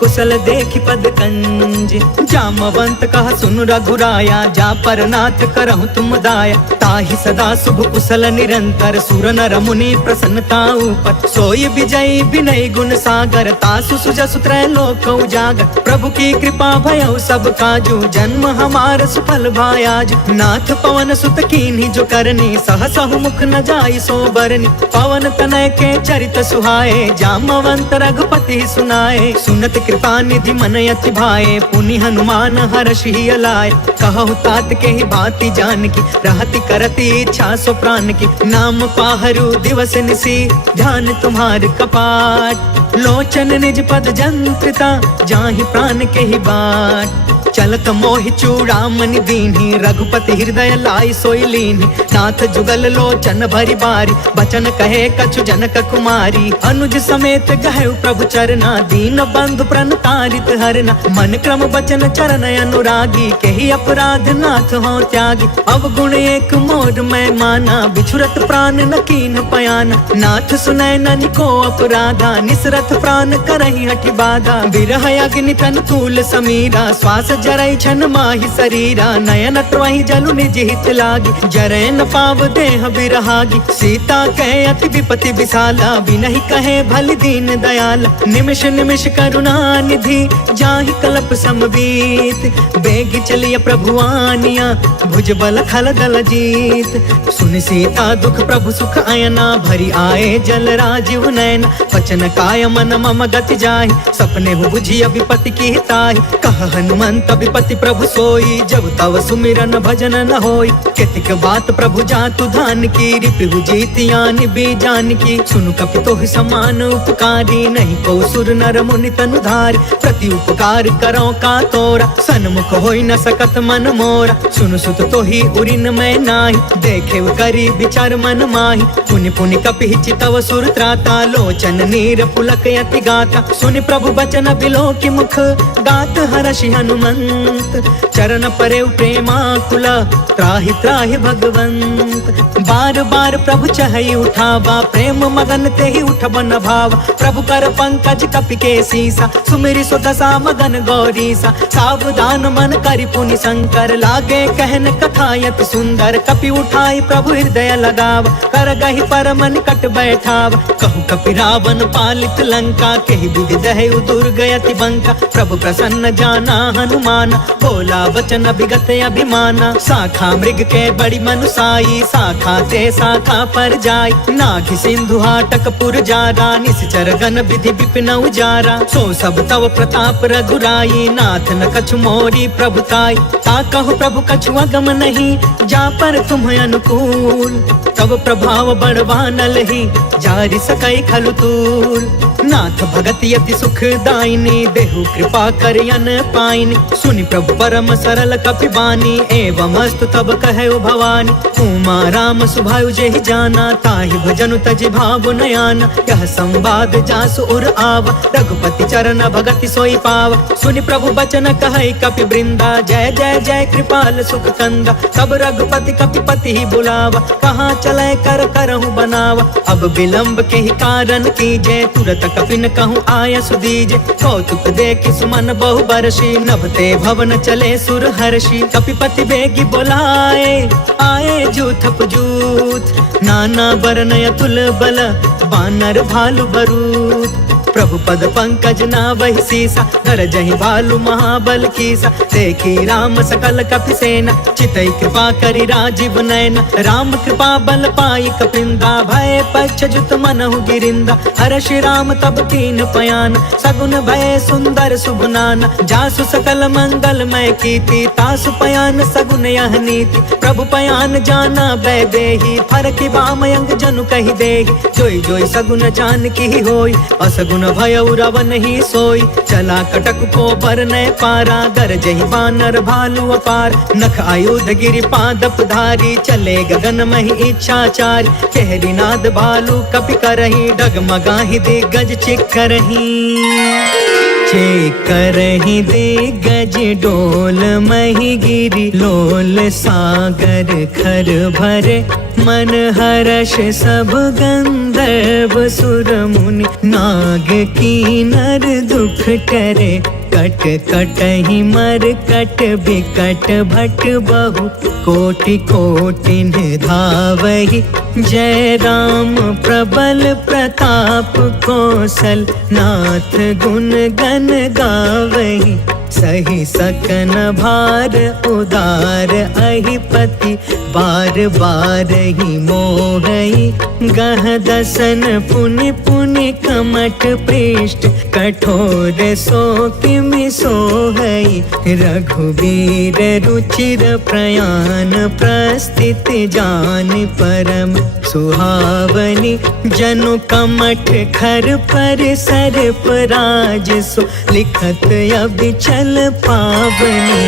कुशल देखि पद कंज। जामवंत कहा सुन रघुराया, जा पर नाथ करहु तुम दाया। ताहि सदा शुभ कुशल निरंतर, सुर नर मुनि प्रसन्नता ऊपर। सोई विजयी विनय गुण सागर, तासु सुजसु त्रैलोक उजागर। प्रभु की कृपा भयउ सब काजू, जन्म हमार सुफल भायाज। नाथ पवन सुत कीन्ही जो करनी, सहसहु मुख न जाई सो बरनी। पवन तनय के चरित सुहाए, जामवंत रघुपति सुनाए। सुनत कृपा निधि मन अति भाए, पुनि हनुमान हर्षि अलाए। कहु तात के ही भांति जान की, रहति करति इच्छा सो प्राण की। नाम पाहरु दिवस निसी, ध्यान तुम्हार कपाट। लोचन निज पद जंत्रिता, जाहि प्राण के ही बाट। चलत मोहि चूड़ामणि दीन्ही, रघुपति हृदय लाई सोई लीन्ही। नाथ जुगल लोचन भरी बारी, बचन कहे कछु जनक कुमारी। अनुज समेत गहु प्रभु चरना, दीन बंधु प्रण तारित हरना। मन क्रम बचन चरण अनुरागी, केहि अपराध नाथ हो त्यागी। अवगुण एक मोर मैं माना, बिछुरत प्राण न कीन्ह पयाना। नाथ सुनय ननिको अपराधा, निसरथ प्राण करहि हठि बाधा। बिरह अग्नि तन तूल समीरा, श्वास जरई छन माहि शरीरा। नयन त्वहि जलु निज हित लागी, जरै न पाव देह बिरहागी। सीता कहे अति विपति विशाला, बिनहि कहे भल दीन दयाला। निमिष निमिष करुणा निधि, जाहि कल्प समवीत। बेग चलिय प्रभु आनिया, भुज बल खल दल जीत। सुनि सीता दुख प्रभु सुख अयना, भरी आए जल राजीव नयना। वचन काय मन मम गति जाहि, सपने हु बुझिय विपति की ताहि। कह हनुमंत विपति प्रभु सोई, जब तव सुमिरन भजन न होई। केतिक बात प्रभु जातु धान की, रिपु जीतियानि बीजान की। सुनु कपि तोहि समान उपकारी, नहीं को सुर नर मुनि तनु धारी। प्रति उपकार करो का तोरा, सन्मुख होई न सकत मन मोरा। सुनु सुत तोहि उरिन मैं नाही, देखे करी विचार मन माही। पुनि पुनि कपि चितव सुर त्राता, लोचन नीर पुलक यति गाता। सुनि प्रभु बचन बिलो की मुख, गात हर्षि हनुमंत। चरण परे प्रेमाकुल, त्राहि त्राहि भगवंत। बार बार प्रभु चहई उठावा, प्रेम मगन ते ही उठबन भावा। प्रभु कर पंकज कपि के सीसा, सुमिरि सो दशा मगन गौरीसा। सावधान मन करि पुनि शंकर, लागे कहन कथायत सुंदर। कपि उठाई प्रभु हृदय लगावा, कर गहि परम निकट बैठावा। कहु कपि रावण पालित लंका, केहि विधि दहु दुर्ग अति बंका। प्रभु प्रसन्न जाना हनुमान, बोला वचन विगत अभिमाना। शाखा मृग के बड़ी मनुसाई, शाखा ते शाखा पर जाय। नाघि सिंधु हाटक पुर जारा, निश्चर गण विधि विपिन उजारा। सो सब तव प्रताप रघुराई, नाथ न कछु मोरी प्रभुताई। ता कहो प्रभु कछु अगम नहीं, जा पर तुम अनुकूल। तब प्रभाव बड़वान लही, जारी सकई खलु तूल। नाथ भगत यति सुख दायिनी, देहु कृपा करियन पाइनी। सुनि प्रभु परम सरल कपि बानी, एवं अस्तु तब कहे भवानी। उमा राम सुभायु जेहि जाना, ताहि भजनु तजि भाव नयाना। यह संवाद जासु उर आवा, रघुपति चरण भगति सोई पावा। सुनि प्रभु बचन कहै कपि वृंदा, जय जय जय कृपाल सुख कंदा। तब रघुपति कपिपति ही बुलावा, कहाँ चले कर करहु बनावा। अब विलंब के ही कारण कीजे, तुरत कपिन कहूँ आय सुदीजे। कौतुक देखि सुमन बहु बरसी, नभते भवन चले सुर हर्षि। कपिपति बेगी बोलाए, आए जूथप जूथ। नाना बरन अतुल बल, बानर भालु बरूथ। प्रभु पद पंकज नावहि सीसा, गरजहि भालु महाबल कीसा। देखी राम सकल कपि सेना, चितई कृपा करि राजीव नयना। राम कृपा बल पाई कपिंदा, भय पक्ष जुत मनहु गिरिंदा। हर्षि राम तब कीन पयान, सगुन भय सुंदर शुभ नाना। जासु सकल मंगलमय कीर्ति, तासु पयान सगुन यह नीति। प्रभु पयान जाना बै देहि, फरकि बामयंग जनु कहि देहि। जोई जोई सगुन जान की होई, असगुन भयउ रवन ही सोई। चला कटक को बरनय पारा, गरजहि बानर भालु अपार। नख आयुध गिरि पादप धारी, चले गगन महि इच्छाचारी। कहरी नाद भालु कपि करही, डगमगाहि दिग्गज चिक्करही। चेकरहि दिग्गज डोल महि गिरि, लोल सागर खर भरे। मन हर्ष सब गंधर्व सुर मुनि, नाग कीनर दुख करे। कट कटहि मर कट बिकट भट बहु, कोटि कोटिन धावहि। जय राम प्रबल प्रताप कौशल, नाथ गुण गण गावहि। सही सकन भार उदार अहिपति, बार बार ही मोहई। गह दसन पुनि पुनि कमठ पृष्ठ, कठोर सो किमि सोहई। रघुवीर रुचिर प्रयाण, प्रस्थित जान परम सुहावनी। जनु कमठ खर पर सर्प राज सो, लिखत अबिचल पावनी।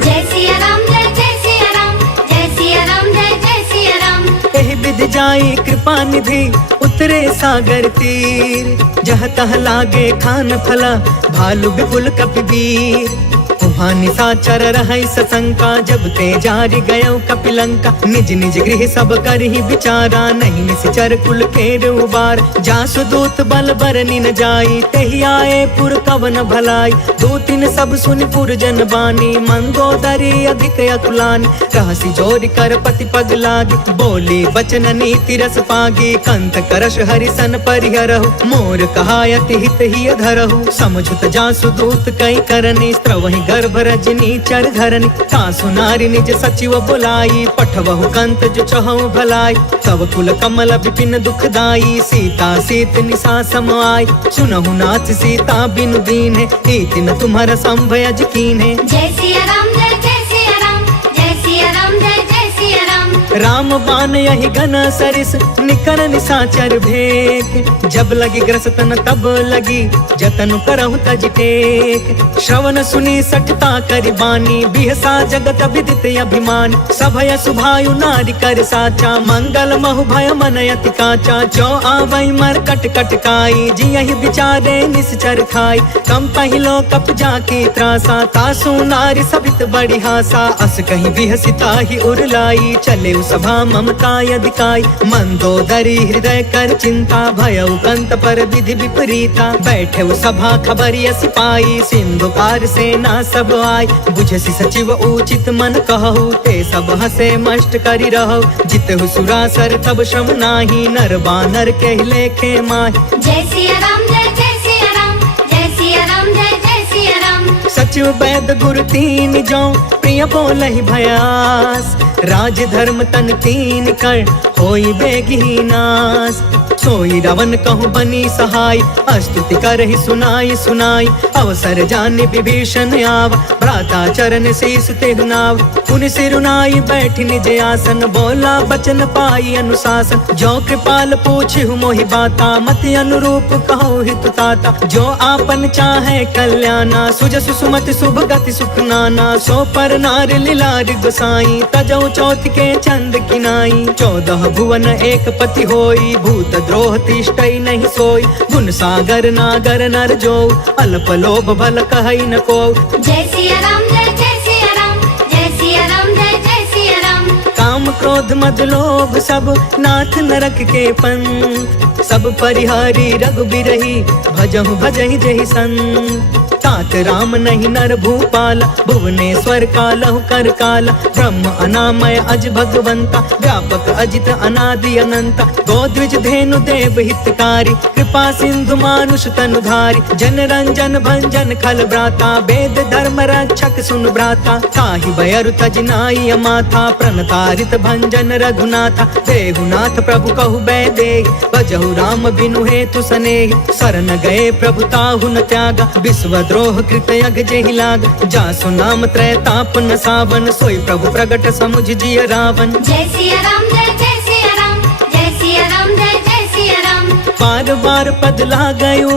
जय सिया राम जय सिया राम, जय सिया राम जय सिया राम। एहि विधि जाई कृपा निधि, उतरे सागर तीर। जह तह लागे खान फला, भालु विपुल कपिवीर। वहाँ निशाचर रहै सशंका, जब ते जारि गयो कपिलंका। निज निज गृह सब करहि विचारा, नहीं निश्चर कुल केर उबार। जासु दूत बल बरनि न जाई, तेहि आए पुर कवन भलाई। दूतिन सब सुनि पुर जन बानी, मंदोदरी अधिक अकुलानी। रहसी जोरि कर पति पग लागी, बोली वचन नीति रस पागी। कंत करश हरिसन परिहरहु, मोर कहायति हित ही धरहु। समुझत जासु दूत कई करनी, स्त्रवहि गर्भ रजनी चर धरनी। तासु नारी निज सचिव बुलाई, पठवहु कंत जो चहु भलाई। तब कुल कमल विपिन दुखदाई, सीता सीत निशा सम आई। सुनहु नाथ सीता बिनु दीन है, इतिन तुम्हारा संभयज कीन है। जय सिया राम जय सिया राम, जय सिया राम जय सिया राम। राम बान यही घन सरिस, निकर निशाचर भेक। जब लगी ग्रसतन तब लगी, जतन करहु तज टेक। श्रवण सुनी सठता करि बानी, बिहसा जगत विदित अभिमान। सभय सुभायु नारी कर साचा, मंगल महु भय मन अति काचा। जो आवै मर कट कट काई, जियहि विचारे निश्चर खाई। कम पहिलो कप जाकी त्रासा, तासु नारी सबित बड़ी हासा। अस कहीं बिहसिता ही उरलाई, चले सभा ममता अधिकाई। मंदोदरी हृदय कर चिंता, भयउ कंत पर विधि विपरीता। बैठे सभा खबरिय सिपाही, सिंधु पार सेना सब आई। बुझसी सचिव उचित मन कहु, ते सब हसे मष्ट करि रहु। जितहु सुरासर तब श्रम नाही, नर बानर के लेखे माहि। जय सिया राम जय सिया राम, जय सिया राम जय सिया राम। सचिव वैद गुरु तीन जो, प्रिय बोलहि भयास। राज धर्म तन तीन कर, होई बेगी नास। सोई रावण कहूँ बनी सहाय, स्तुति करहि सुनाई सुनाई। अवसर जाने विभीषण आवा, भ्राता चरण शीस तेहु नाव। पुनि सिरुनाई बैठ निज आसन, बोला बचन पाई अनुशासन। जो कृपाल पूछहु मोहि बाता, मति अनुरूप कहो हितु ताता। जो आपन चाहे कल्याणा, सुजसु सुमति शुभ गति सुख नाना। सो पर नार लीलार गोसाई, तजौ चौथ के चंद किनाई। 14 भुवन एक पति होई, भूत द्रोह तिष्ठई नहीं सोई। गुण सागर नागर नर जो, अल्प लोभ भल कहई न को। जय सिया राम जय सिया राम, जय सिया राम जय सिया राम। काम क्रोध मद लोभ सब, नाथ नरक के पंथ। सब परिहारी रघुबीरहि, भजहु भजहि जहि संत। तात राम नहीं नर भूपाल, भुवनेश्वर कालहु कर काला। ब्रह्म अनामय अज भगवंता, व्यापक अजित अनादि अनंता। गोद्विज धेनु देव हितकारी, कृपा सिंधु मानुष तनुधारी। जन रंजन भंजन खल भ्राता, वेद धर्म रक्षक सुन भ्राता। ताहि भयरु तज नाई अमाथा, प्रणतारित भंजन रघुनाथा। देहुनाथ प्रभु कहु बैदेहि, भजहु राम बिनु हेतु सनेहि। शरण गए प्रभु ताहु न त्यागा, विश्व द्रोह कृत यग जेहि लाग। जासु नाम त्रैताप न सावन, सोई प्रभु प्रगट समुझ जिय रावण। जय सिया राम जय सिया राम, जय सिया राम जय सिया राम। बार बार पद लागयु,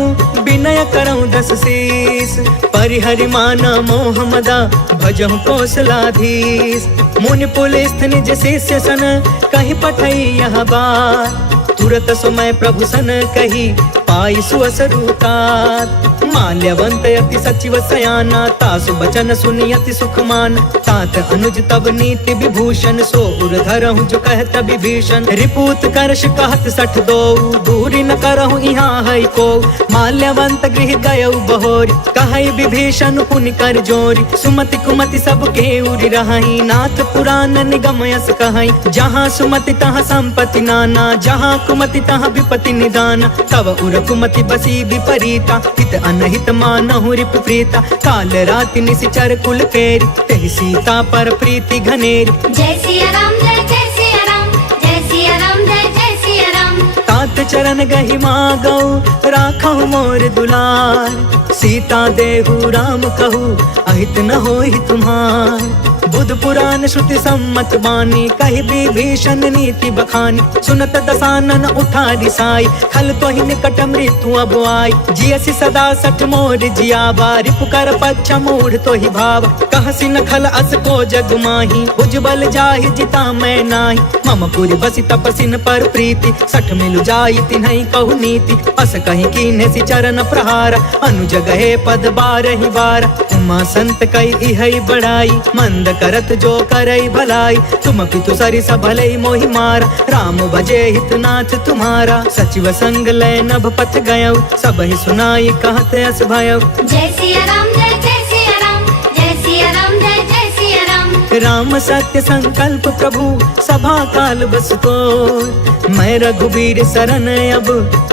विनय करऊँ 10 शीस। परिहरि माना मोह मदा, भजहु कौशलाधीश। मुनि पुलिस्थ निज शिष्य सन, कहि पठई यह बात। तुरत समय प्रभु सन कही, पाई सुअसरुतात। माल्यवंत अति सचिव सयाना, तासु बचन सुनि अति सुखमान। तात अनुज तब नीति विभूषण, सो उर धरहु जो कहत विभीषण। रिपुत करश कहत 62, दूरी न करहु यहाँ है को। माल्यवंत गृह गयउ बहोरी, कहई विभीषण पुनि कर जोरी। सुमति कुमति सब के उरि रहई, नाथ पुराण निगम यस कहई। जहाँ सुमति तहाँ संपत्ति नाना, जहाँ कुमति तहाँ विपत्ति निदान। तब उर कुमति बसी विपरीता, हित अनहित मानहु रिपु प्रीता। काल राति निशिचर कुल केरी, तेहि सीता पर प्रीति घनेरी। जय सिया राम जय सिया राम, जय सिया राम जय सिया राम। तात चरण गहि मागौ, राखहु मोर दुलार। सीता देहु राम कहू, अहित न होहि तुम्हार। बुध पुराण श्रुति सम्मत बानी, कहि विभीषण नीति बखानी। सुनत दसानन उठा रिसाई, खल तोहि निकट मृत्यु अब आई। जियसि सदा सठ मोर जियावा, रिपुकर पच्छ मूढ़ तोहि भाव। कहसि न खल अस को जग माही, उज्जवल जाहि जिता मैं नाही। मम पुरि बसि तपसिन पर प्रीति, सठ मिलु जाई तिन्हई कहु नीति। अस कहि कीन्हे चरण प्रहार, अनुज गहे पद बारहि बार। उमा संत कई इहई बड़ाई, मंद करत जो करई भलाई। तुम पितु सरिस भलई मोहि मारा, राम भजे हितनाथ तुम्हारा। सचिव संग लय नभ पथ गयौ, सबहि सुनाई कहत अस भयौ। जय सिया राम जय सिया राम, जय सिया राम जय सिया राम। राम सत्य संकल्प प्रभु, सभा काल बस तोर। मैं रघुबीर शरण अब,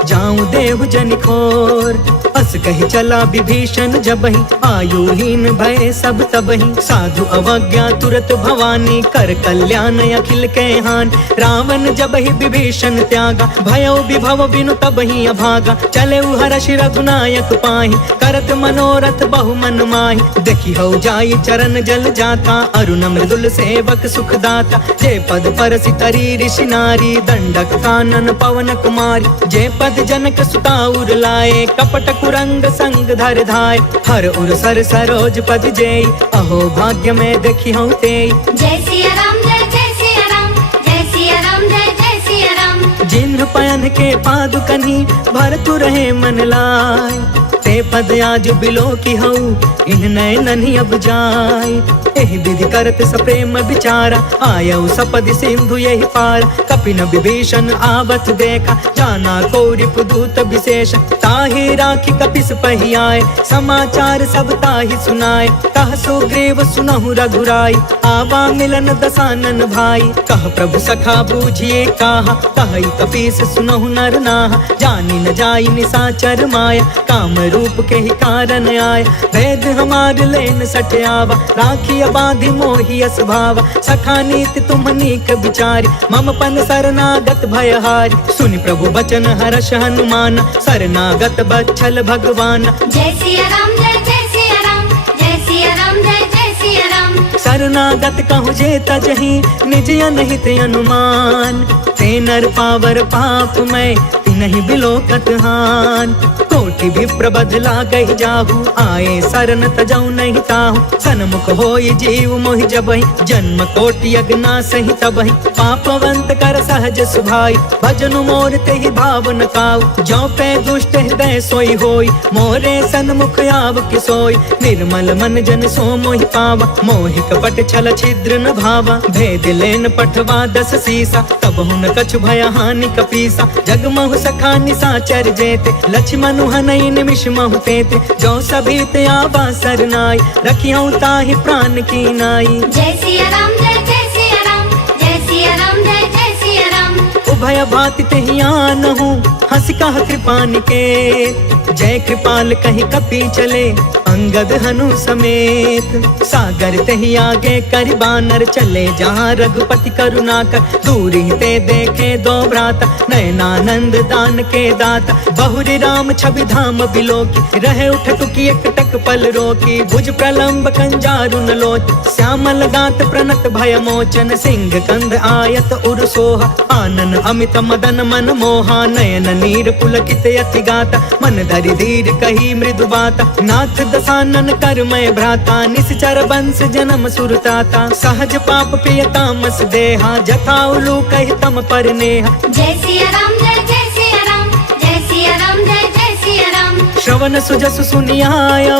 जाऊं देव जन खोर। अस कहि चला विभीषण जबहि, आयुहीन भय सब तबहि। साधु अवज्ञा तुरत भवानी, कर कल्याण अखिल के हान। रावण जबहि विभीषण त्यागा, भयो विभव बिनु तबहि अभागा। चले हर्षि रघुनायक पाहि, करत मनोरथ बहु मन माहि। देखि हो जाई चरण जल जाता, अरुण मृदुल सेवक सुखदाता। जे पद परसि तरी ऋषि नारी, दंडक कानन पवन कुमारी। जे पद जनक सुता उर लाए, कपट कुरंग संग धर धाय। हर उर सर सरोज पद जेई, अहो भाग्य में देखी हूँ तेई। जय सिया राम जय सिया राम, जय सिया राम जय सिया राम। जिन्ह पयन के पादुकनी, भरतु रहे मन लाय। ते पद आज बिलो की हऊ, इन नैननि अब जाय। एहि विधि करत सप्रेम विचारा, आयऊ सपदि सिंधु यही पार। कपिन विभीषण आवत देखा, जाना को रिपुदूत विशेष। ताहि राखी कपिस पहि आए, समाचार सब ताहि सुनाए। कह सुग्रीव सुनहु रघुराई, आवा मिलन दसानन भाई। कह प्रभु सखा बूझिए काहा, कहि कपीस सुनहु नर नाहा। जानि न जाई निशाचर माया, काम रूप के ही कारण आय। भेद हमार लेन सटयावा, राखिया बांधि मोहि असभावा। सखा नीति तुम्हनीक विचारी, मम पन शरणागत भयहारी। सुनि प्रभु बचन हर्ष हनुमान, शरणागत बच्छल भगवान। जय सिया राम जय सिया राम, जय सिया राम जय सिया राम। शरणागत कहु जे तजहि, निज अनहित अनुमान। ते नर पावर पाप मैं, नहीं बिलोकत हान। कोटि विप्र बदला गहि जाहु, आए शरण तजौ नहीं ताहु। सन्मुख होई जीव मोहि जबहि, जन्म कोटि अगना सहि तबहि। पापवंत कर सहज सुभाई, भजनु मोर तेहि भाव न काऊ। जो पे दुष्ट हृदय सोई होई, मोरे सन्मुख आव कि सोई। निर्मल मन जन सो मोहि पावा, मोहि कपट छल छिद्र न भावा। भेद लेन पठवा 10 सीसा, तब हुन कछु भय हानि कपीसा। जगमहु सखा निसाचर जेते, लक्ष्मण हनई निमिष महु तेते। जो सभी ते आवा सरनाई, रखियौ ताहि प्राण की नाई। जय सिया राम जय सिया राम, जय सिया राम जय सिया राम। उभय भाति तेहि आनहु, हंस कह कृपा निकेत। जय कृपाल कहि कपि चले, अंगद हनु समेत। सागर तेहि आगे करि बानर, चले जहाँ रघुपति करुणा कर। दूरी ते देखे दो भ्राता, नयनानंद दान के दाता। बहुरी राम छवि धाम बिलोकी, रहे उठ टुकी एक टक पल रोकी। भुज प्रलंब कंजारुन लोच, श्यामल गात प्रणत भय मोचन। सिंह कंध आयत उर सोहा, आनन अमित मदन मन मोहा। नयन नीर पुलकित अति गाता, मन धरि धीर कही मृदु बाता। नाथ दसानन कर मैं भ्राता, निश्चर वंश जन्म सुरताता। सहज पाप प्रिय तामस देहा, जथा उलू कहि तम पर नेहा। जय सिया राम जय सिया राम, जय सिया राम जय सिया राम। श्रवण सुजसु सुनियायौ,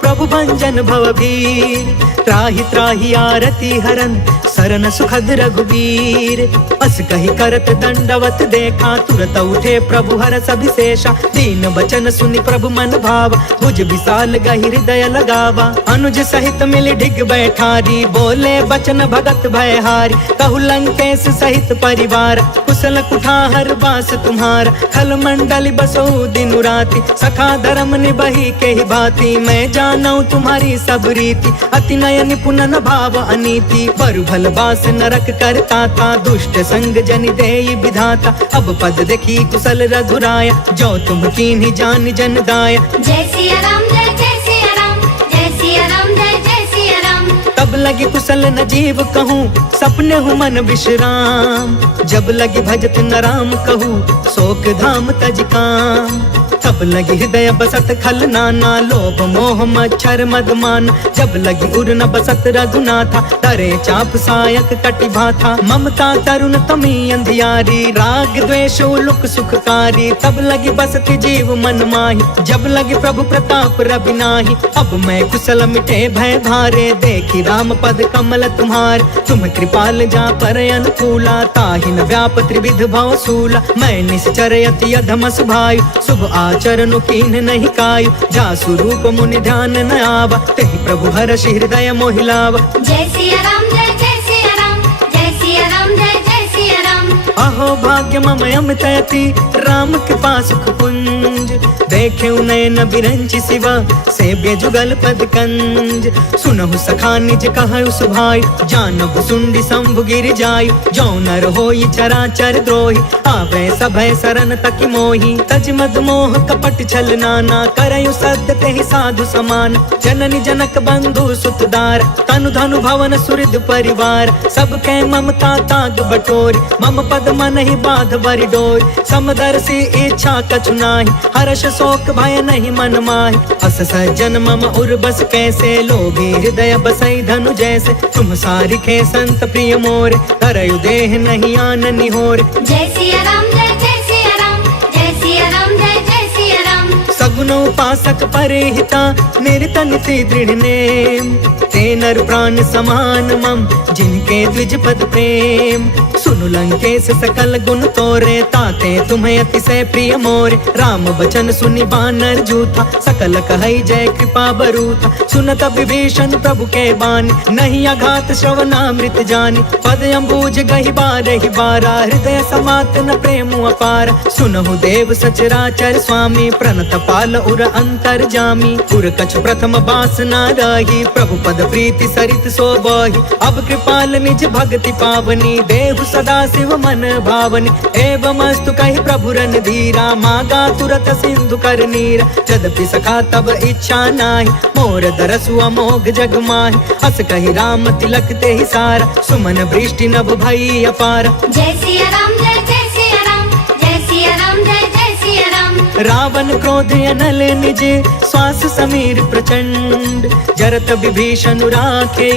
प्रभु भंजन भव भीर। त्राहि त्राहि आरती हरन, सरन सुखद रघुवीर। अस कहि करत दंडवत देखा, तुरत उठे प्रभु हरष अभिषेषा। दीन बचन सुनि प्रभु मन भावा, भुज विशाल गहि हृदय लगावा। अनुज सहित मिलि ढिग बैठारी, बोले बचन भगत भयहारी। कहु लंकेश सहित परिवार, कुशल कुठार बास तुम्हारा। खल मंडल बसो दिनु राति, सखा धर्म निबहि के ही भांति। मैं जानऊ तुम्हारी सब रीति, अति नय निपुण न भाव अनीति। बरु भल बास नरक करता था, दुष्ट संग जनि देई विधाता। अब पद देखी कुशल रघुराया, जो तुम कीन्ही जान जन दाया। जय सिया राम जय सिया राम, जय सिया राम जय सिया राम। तब लगी कुशल न जीव कहूँ, सपने हूँ मन विश्राम। जब लगी भजत न राम कहूँ, शोक धाम तज काम। तब लगी हृदय बसत खल नाना, लोभ मोह मच्छर मदमान। जब लगी उर न बसत रघुनाथा, डरे चाप सायक कटि भाथा। ममता तरुण तमी अंधियारी, राग द्वेष उलुक सुखकारी। तब लगी बसत जीव मन माही, जब लगी प्रभु प्रताप रवि नाही। अब मैं कुशल मिटे भय भारे, देखी राम पद कमल तुम्हार। तुम कृपाल जा पर अनुकूला, ताहि न व्याप त्रिविध भव सूला। मैं निश्चर अति अधम सुभायु, शुभ आचरण कीन्ह नहीं कायु। जासु रूप मुनि ध्यान न आवा, तेहि प्रभु हर्षि हृदय मोहिलावा। जय सिया राम जय सिया राम, जय सिया राम जय सिया राम। अहो भाग्य मम अमित अति, राम कृपा सुख पुंज। देखे नयन बिरंचि शिवा, सेव्य जुगल पद कंज। सुनहु सखा निज कहु सुभाई, जानहु सुंडी शंभु गिर जायु। जो नर होई चराचर द्रोही, आवे सभय शरण तकि मोहि। तज मद मोह कपट छल नाना, करयु सत्य तेहि साधु समान। जननी जनक बंधु सुतदार, तनु धनु भवन सुहृद परिवार। सबके ममता ताग बटोरी, मम पद मन ही बाध बरि डोरी। समदर्शी इच्छा कछु नाही, हर्ष शोक भय नहीं मन माहि। अस सज्जन मम उर्बस कैसे, लोभी हृदय बसई धनु जैसे। तुम सारिखे संत प्रिय मोरे, करयु देह नहीं आन निहोरे। जय सिया राम जय सिया राम, जय सिया राम जय सिया राम। सगुन उपासक परे हिता, निरत निति दृढ़ नेम। ते नर प्राण समान मम जिनके द्विज पद प्रेम। सुनु लंकेश सकल गुण तोरे ताते तुम्हें अतिशय प्रिय मोरे। राम बचन सुनि बानर जूथा सकल कहई जय कृपा बरूथा। सुनत विभीषण प्रभु के बानी नहीं अघात श्रवणामृत जानी। पद अम्बुज गहि बारहि बारा हृदय समात न प्रेम अपार। सुनहु देव सचराचर स्वामी प्रणत पाल उर अंतर जामी। उर कछ प्रथम बासना रही प्रभु पद प्रीति सरित सोबहि। अब कृपाल निज भक्ति पावनी देहु सदा शिव मन भावनी। एवं अस्तु कहि प्रभु रणधीरा मागा तुरत सिंधु कर नीरा। यद्यपि सखा तब इच्छा नाही मोर दरसु अमोघ जग माहि। हस कहि राम तिलक ते ही सारा सुमन वृष्टि नभ भई अपार। जय सिया राम जय जय सिया राम जय सिया राम जय जय सिया राम। रावण क्रोध अनल निज श्वास समीर प्रचंड। जरत विभीषण राखे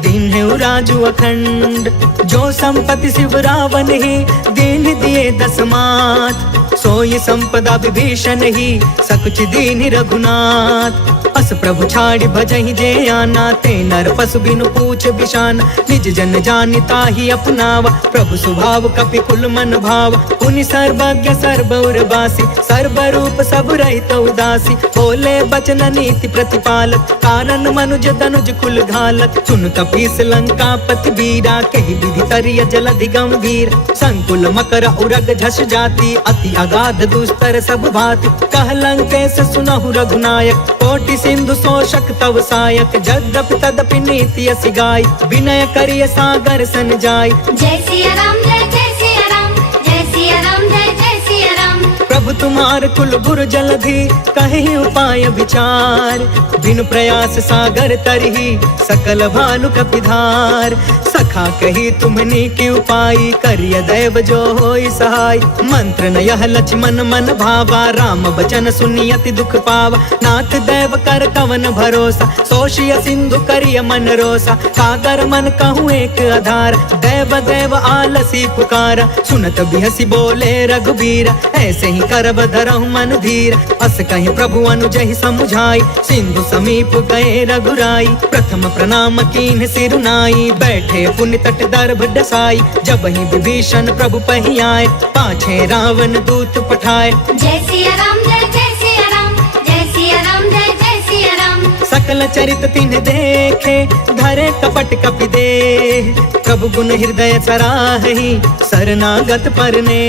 दीन्हु राजु अखंड। जो संपत्ति शिव रावण ही दीन दिए दस मात। सोई संपदा विभीषण ही सकुच दीन रघुनाथ। अस प्रभु छाड़ी भजहि जे आना ते नर पशु बिनु पूछ बिशान। निज जन जानिता ही अपनावा प्रभु स्वभाव कपि कुल मन भाव। पुनि सर्वज्ञ सर्वौर बासी सर्वरूप सब रहित उदासी। बोले बचन नीति प्रतिपालक कारण मनुज तनुज कुल घालक। सुन कपीस लंका पति बीरा कहि विधि तरिय जलधि गंभीर। संकुल मकर उरग झस जाति अति अगाध दुस्तर सब भाति। कह लंकेश सुनहु रघुनायक कोटि सिंधु शोषक तव सायक। जद्यपि तदपि नीति असि गाय विनय करिय सागर सन जाय। जय सिया राम जय जय सिया राम जय सिया राम जय जय सिया राम। प्रभु तुम्हार कुल गुर जलधि कहि उपाय विचार। बिनु प्रयास सागर तरही सकल भानु कपिधार। सखा कही तुमनी की उपाय करिय दैव जो होई सहाय। मंत्र न यह लक्ष्मण मन भावा राम बचन सुनि अति दुख पावा। नाथ दैव कर कवन भरोसा सोशिय सिंधु करिय मन रोसा। सागर मन कहूँ एक आधार दैव दैव आलसी पुकारा। सुनत बिहसी बोले रघुबीरा ऐसे ही करब धरहु मन धीर। अस कहि प्रभु अनुजहि समुझाई सिंधु समीप गए रघुराई। प्रथम प्रणाम कीन्ह सिरुनाई बैठे पुण्य तट दर्भ डसाई। जब ही विभीषण प्रभु पहि आए पाछे रावण दूत पठाए। जय सिया राम जय जय सिया राम जय सिया राम जय जय सिया राम। सकल चरित तिन्ह देखे धरे कपट कपि देह। प्रभु गुण हृदय सराहि शरणागत परने।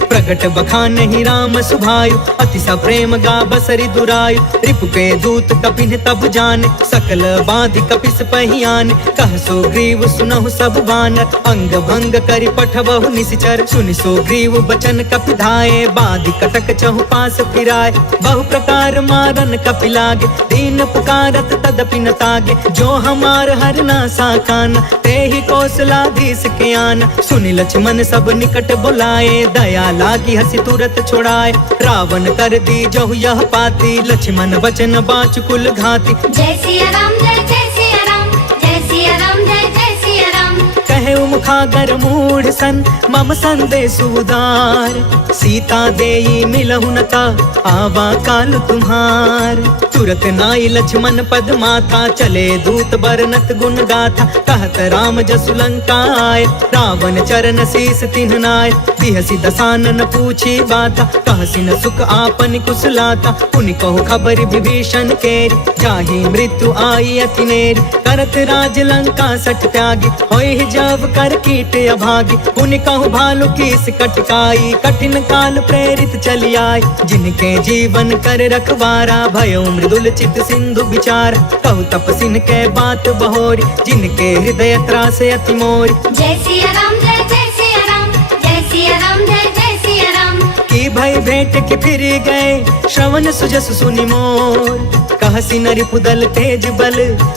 प्रगट बखानहि राम सुभायु अति सप्रेम गा बसरि दुरायु। रिपु के दूत कपिन तब जाने सकल बाधि कपिस पहियाने। कह सुग्रीव सुनहु सब बानर अंग भंग करि पठबहु निशिचर। सुनि सुग्रीव बचन कपि धाये बाधि कटक चहु पास फिराए। बहु प्रकार मारन कपि लागे दीन पुकारत तदपि न तागे। जो हमार हरना साकाना तेहि कौशलाधीश के आना। सुनि लक्ष्मण सब निकट बुलाए दया लागी हसी तुरत छोड़ाए। रावण कर दी जहु यह पाती लक्ष्मण वचन बाच कुल घाती। जय सिया राम जय जय सिया राम जय सिया राम जय जय सिया राम। कहे मुखागर मूढ़ सन मम संदेश उदार। सीता देई मिलहु नता आवा काल तुम्हार। तुरत नाई लक्ष्मण पद माथा चले दूत बरनत गुण गाथा। कहत राम जसु लंका आए रावण चरण शीस तिन्ह नाय। बिहसी दसानन पूछी बाता कहसी न सुख आपन कुशलाता। पुनि कहु खबर विभीषण केरी जाहि मृत्यु आई अति नेरी। करत राज लंका सठ त्यागी होई जब कर कीट अभागी। पुनि कहु भालु कीस कटकाई कठिन काल प्रेरित चली आई। जिनके जीवन कर रखवारा भयो मृदुल चित सिंधु विचार। कहु तपसिन के बात बहोरी जिनके हृदय त्रास अति मोरी। जय सिया राम जय जय सिया राम जय सिया राम जय जय सिया राम। की भय भेंट के फिर गए श्रवण सुजस सुनि मोर। कहसी नरि पुदल तेज बल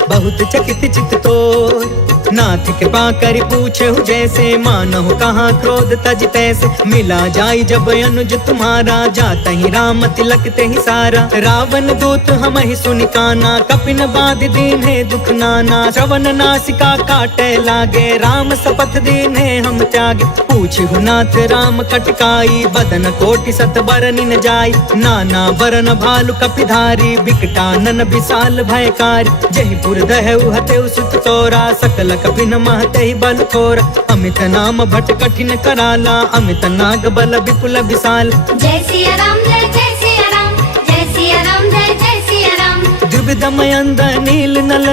बहुत चकित चित तोर। नाथ कृपा करि पूछहु जैसे मानहु कहाँ क्रोध तज तैसे। मिला जाई जब अनुज तुम्हारा जातहि राम तिलक तेहि सारा। रावण दूत हमहि सुनि काना कपिन बाध दीन्हे दुख नाना। श्रवण नासिका काटे लागे राम शपथ दीन्हे हम त्यागे। पूछहु नाथ राम कटकाई बदन कोटि कि सत बरनि न जाय। नाना बरन भालु कपिधारी बिकटानन विशाल भयकारी। जहि पुर दहु हतेउ सुत तोरा सकल कपिन महते बल थोरा। अमित नाम भट कठिन कराला अमित नाग बल विपुल विशाल। जय सिया राम जय सिया राम जय सिया राम जय सिया राम। द्विविधमयंद नील नल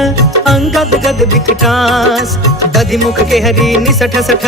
अंगद गद विकटास। दधि मुख के हरि निसठ सठ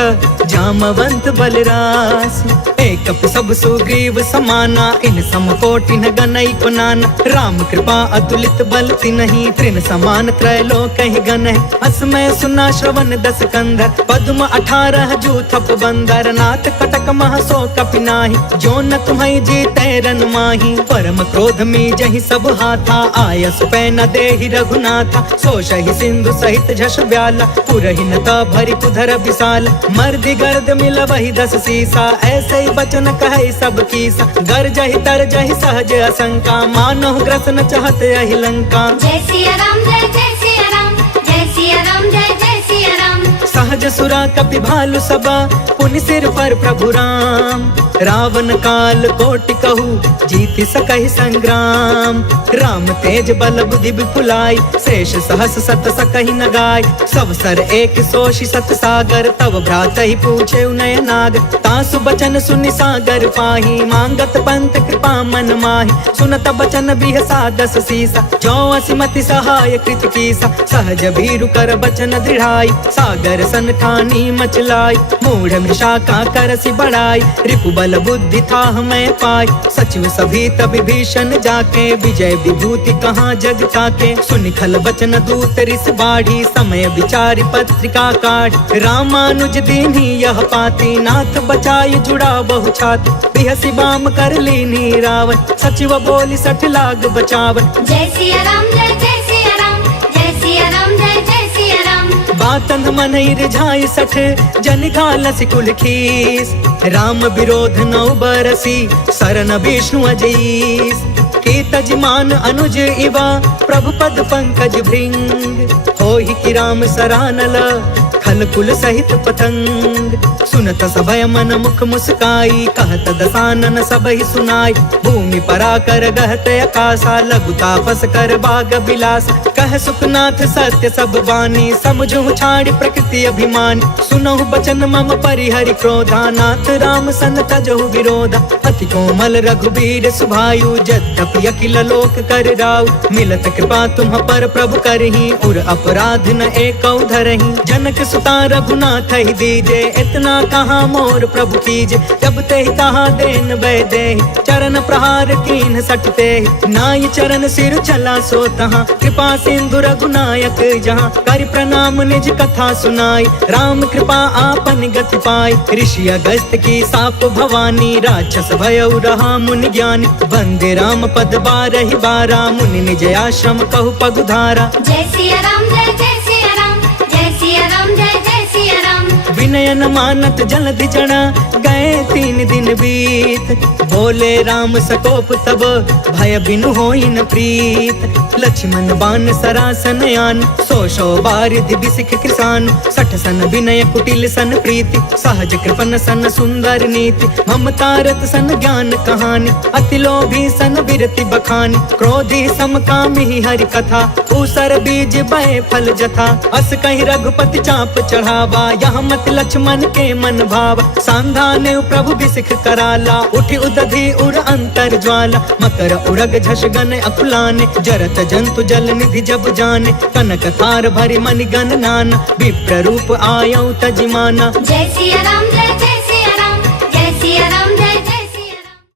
जामवंत बलरास। एक कपि सब सुग्रीव समाना इन समकोटि न गनई को नाना। राम कृपा अतुलित बल तिन्हि तृण समान त्रैलोक ही गण। असमय सुना श्रवण दस कंधर पद्म 18 जूथप बंदर। नाथ कटक मह सो कपि नाहि जो न तुम्हें जीते रन माही। परम क्रोध में जहि सब हाथा आयस पै न देहि रघुनाथा। सो शहि सिंधु सहित झस ब्याला पुरहि न भरि कुधर विशाल। मर्दि गर्द मिल वही 10 सीसा ऐसे ही बचन कहे सब कीसा। गर जहि तर जहि सहज असंका मानहु ग्रसन चाहत यही लंका। जय सिया राम जय सिया राम जय सिया राम जय सिया राम। सहज सुरा कपि भालु सबा पुनि सिर पर प्रभु राम। रावण काल कोटि कहू जीति सकहि संग्राम। राम तेज बल बुद्धि विपुलाई शेष सहस सत सकहि न गाय। सब सर एक सोषि सत सागर तब भ्रात ही पूछे उनय नाग। तासु बचन सुनि सागर पाही मांगत पंत कृपा मन माही। सुनत बचन बिहसा 10 सीसा जो असिमति सहाय कृत कीसा। सहज भीरु कर बचन दृढ़ाई सागर सन ठानी मचलाई। मूढ़ मृषा का करसि बढ़ाई रिपु बल बुद्धि था मैं पाई। सचिव सभी तब भीषण जाके विजय विभूति कहाँ जग ताके। सुनि खल बचन दूत रिस बाढ़ी समय विचारि पत्रिका काढ़। रामानुज दीन्ही यह पाती नाथ बचाई जुड़ा बहु छाती। बिहसी बाम कर लीनी रावण सचिव बोली 60 लाग बचावन। जय सिया राम जय सिया राम जय सिया राम जय सिया राम। बातंध मनहि रिझाई 60 जन घालसि कुल खीस। राम विरोध 9 बरसी शरण विष्णु अजीस। के तजमान अनुज इवा प्रभु पद पंकज भृंग। होहि कि राम सरानल खल कुल सहित पतंग। सुनत सभय मन मुख मुस्काई कहत दसानन सबहि सुनाई। भूमि पराकर गहत आकाशा लघु तापस कर बाग बिलास। कह सुखनाथ सत्य सब वाणी समझु छाड़ी प्रकृति अभिमान। सुनहु बचन मम परिहरि क्रोधा नाथ राम सन तजहु विरोधा। अति कोमल रघुबीर सुभायु यद्यपि अखिल लोक कर राउ। मिलत कृपा तुम पर प्रभु करही उर अपराध न एकौ धरही। जनक सुता रघुनाथ ही दीजे इतना कहाँ मोर प्रभु कीजे। जब ते कहा देन बै दे चरण प्रहार कीन सटते। नाई चरण सिर चला सो तहाँ कृपा सिंधु रघुनायक जहाँ। कर प्रणाम निज कथा सुनाई राम कृपा आपन गति पाई। ऋषि अगस्त की साप भवानी राक्षस भयउ रहा मुनि ज्ञानी। वंदे राम पद 12 बारा मुनि निज आश्रम कहु पगुधारा। जय सिया राम जय सिया राम जय सिया राम जय सिया राम। विनय न मानत जलधि जड़ा गए 3 दिन बीत। बोले राम सकोप तब भय बिनु होई न प्रीत। लक्ष्मण बान सरासन यान 100 बारिधि बिसिख कृसान। 60 सन विनय कुटिल सन प्रीति सहज कृपन सन सुंदर नीति। ममता रत सन ज्ञान कहानी अति लोभी सन बिरति बखानी। क्रोधी समकामी हरि कथा ऊसर बीज बय फल जथा। अस कहीं रघुपति चाप चढ़ावा यहाँ मत लक्ष्मण के मन भावा। सांधाने प्रभु बिसिख कराला उठी उदधि उर अंतर ज्वाला। मकर उरग झस गन अकुलाने जरत जंतु जल निधि जब जाने। कनक थार भरि मनि गण नाना विप्र रूप आयौ तजिमाना। जय सिया राम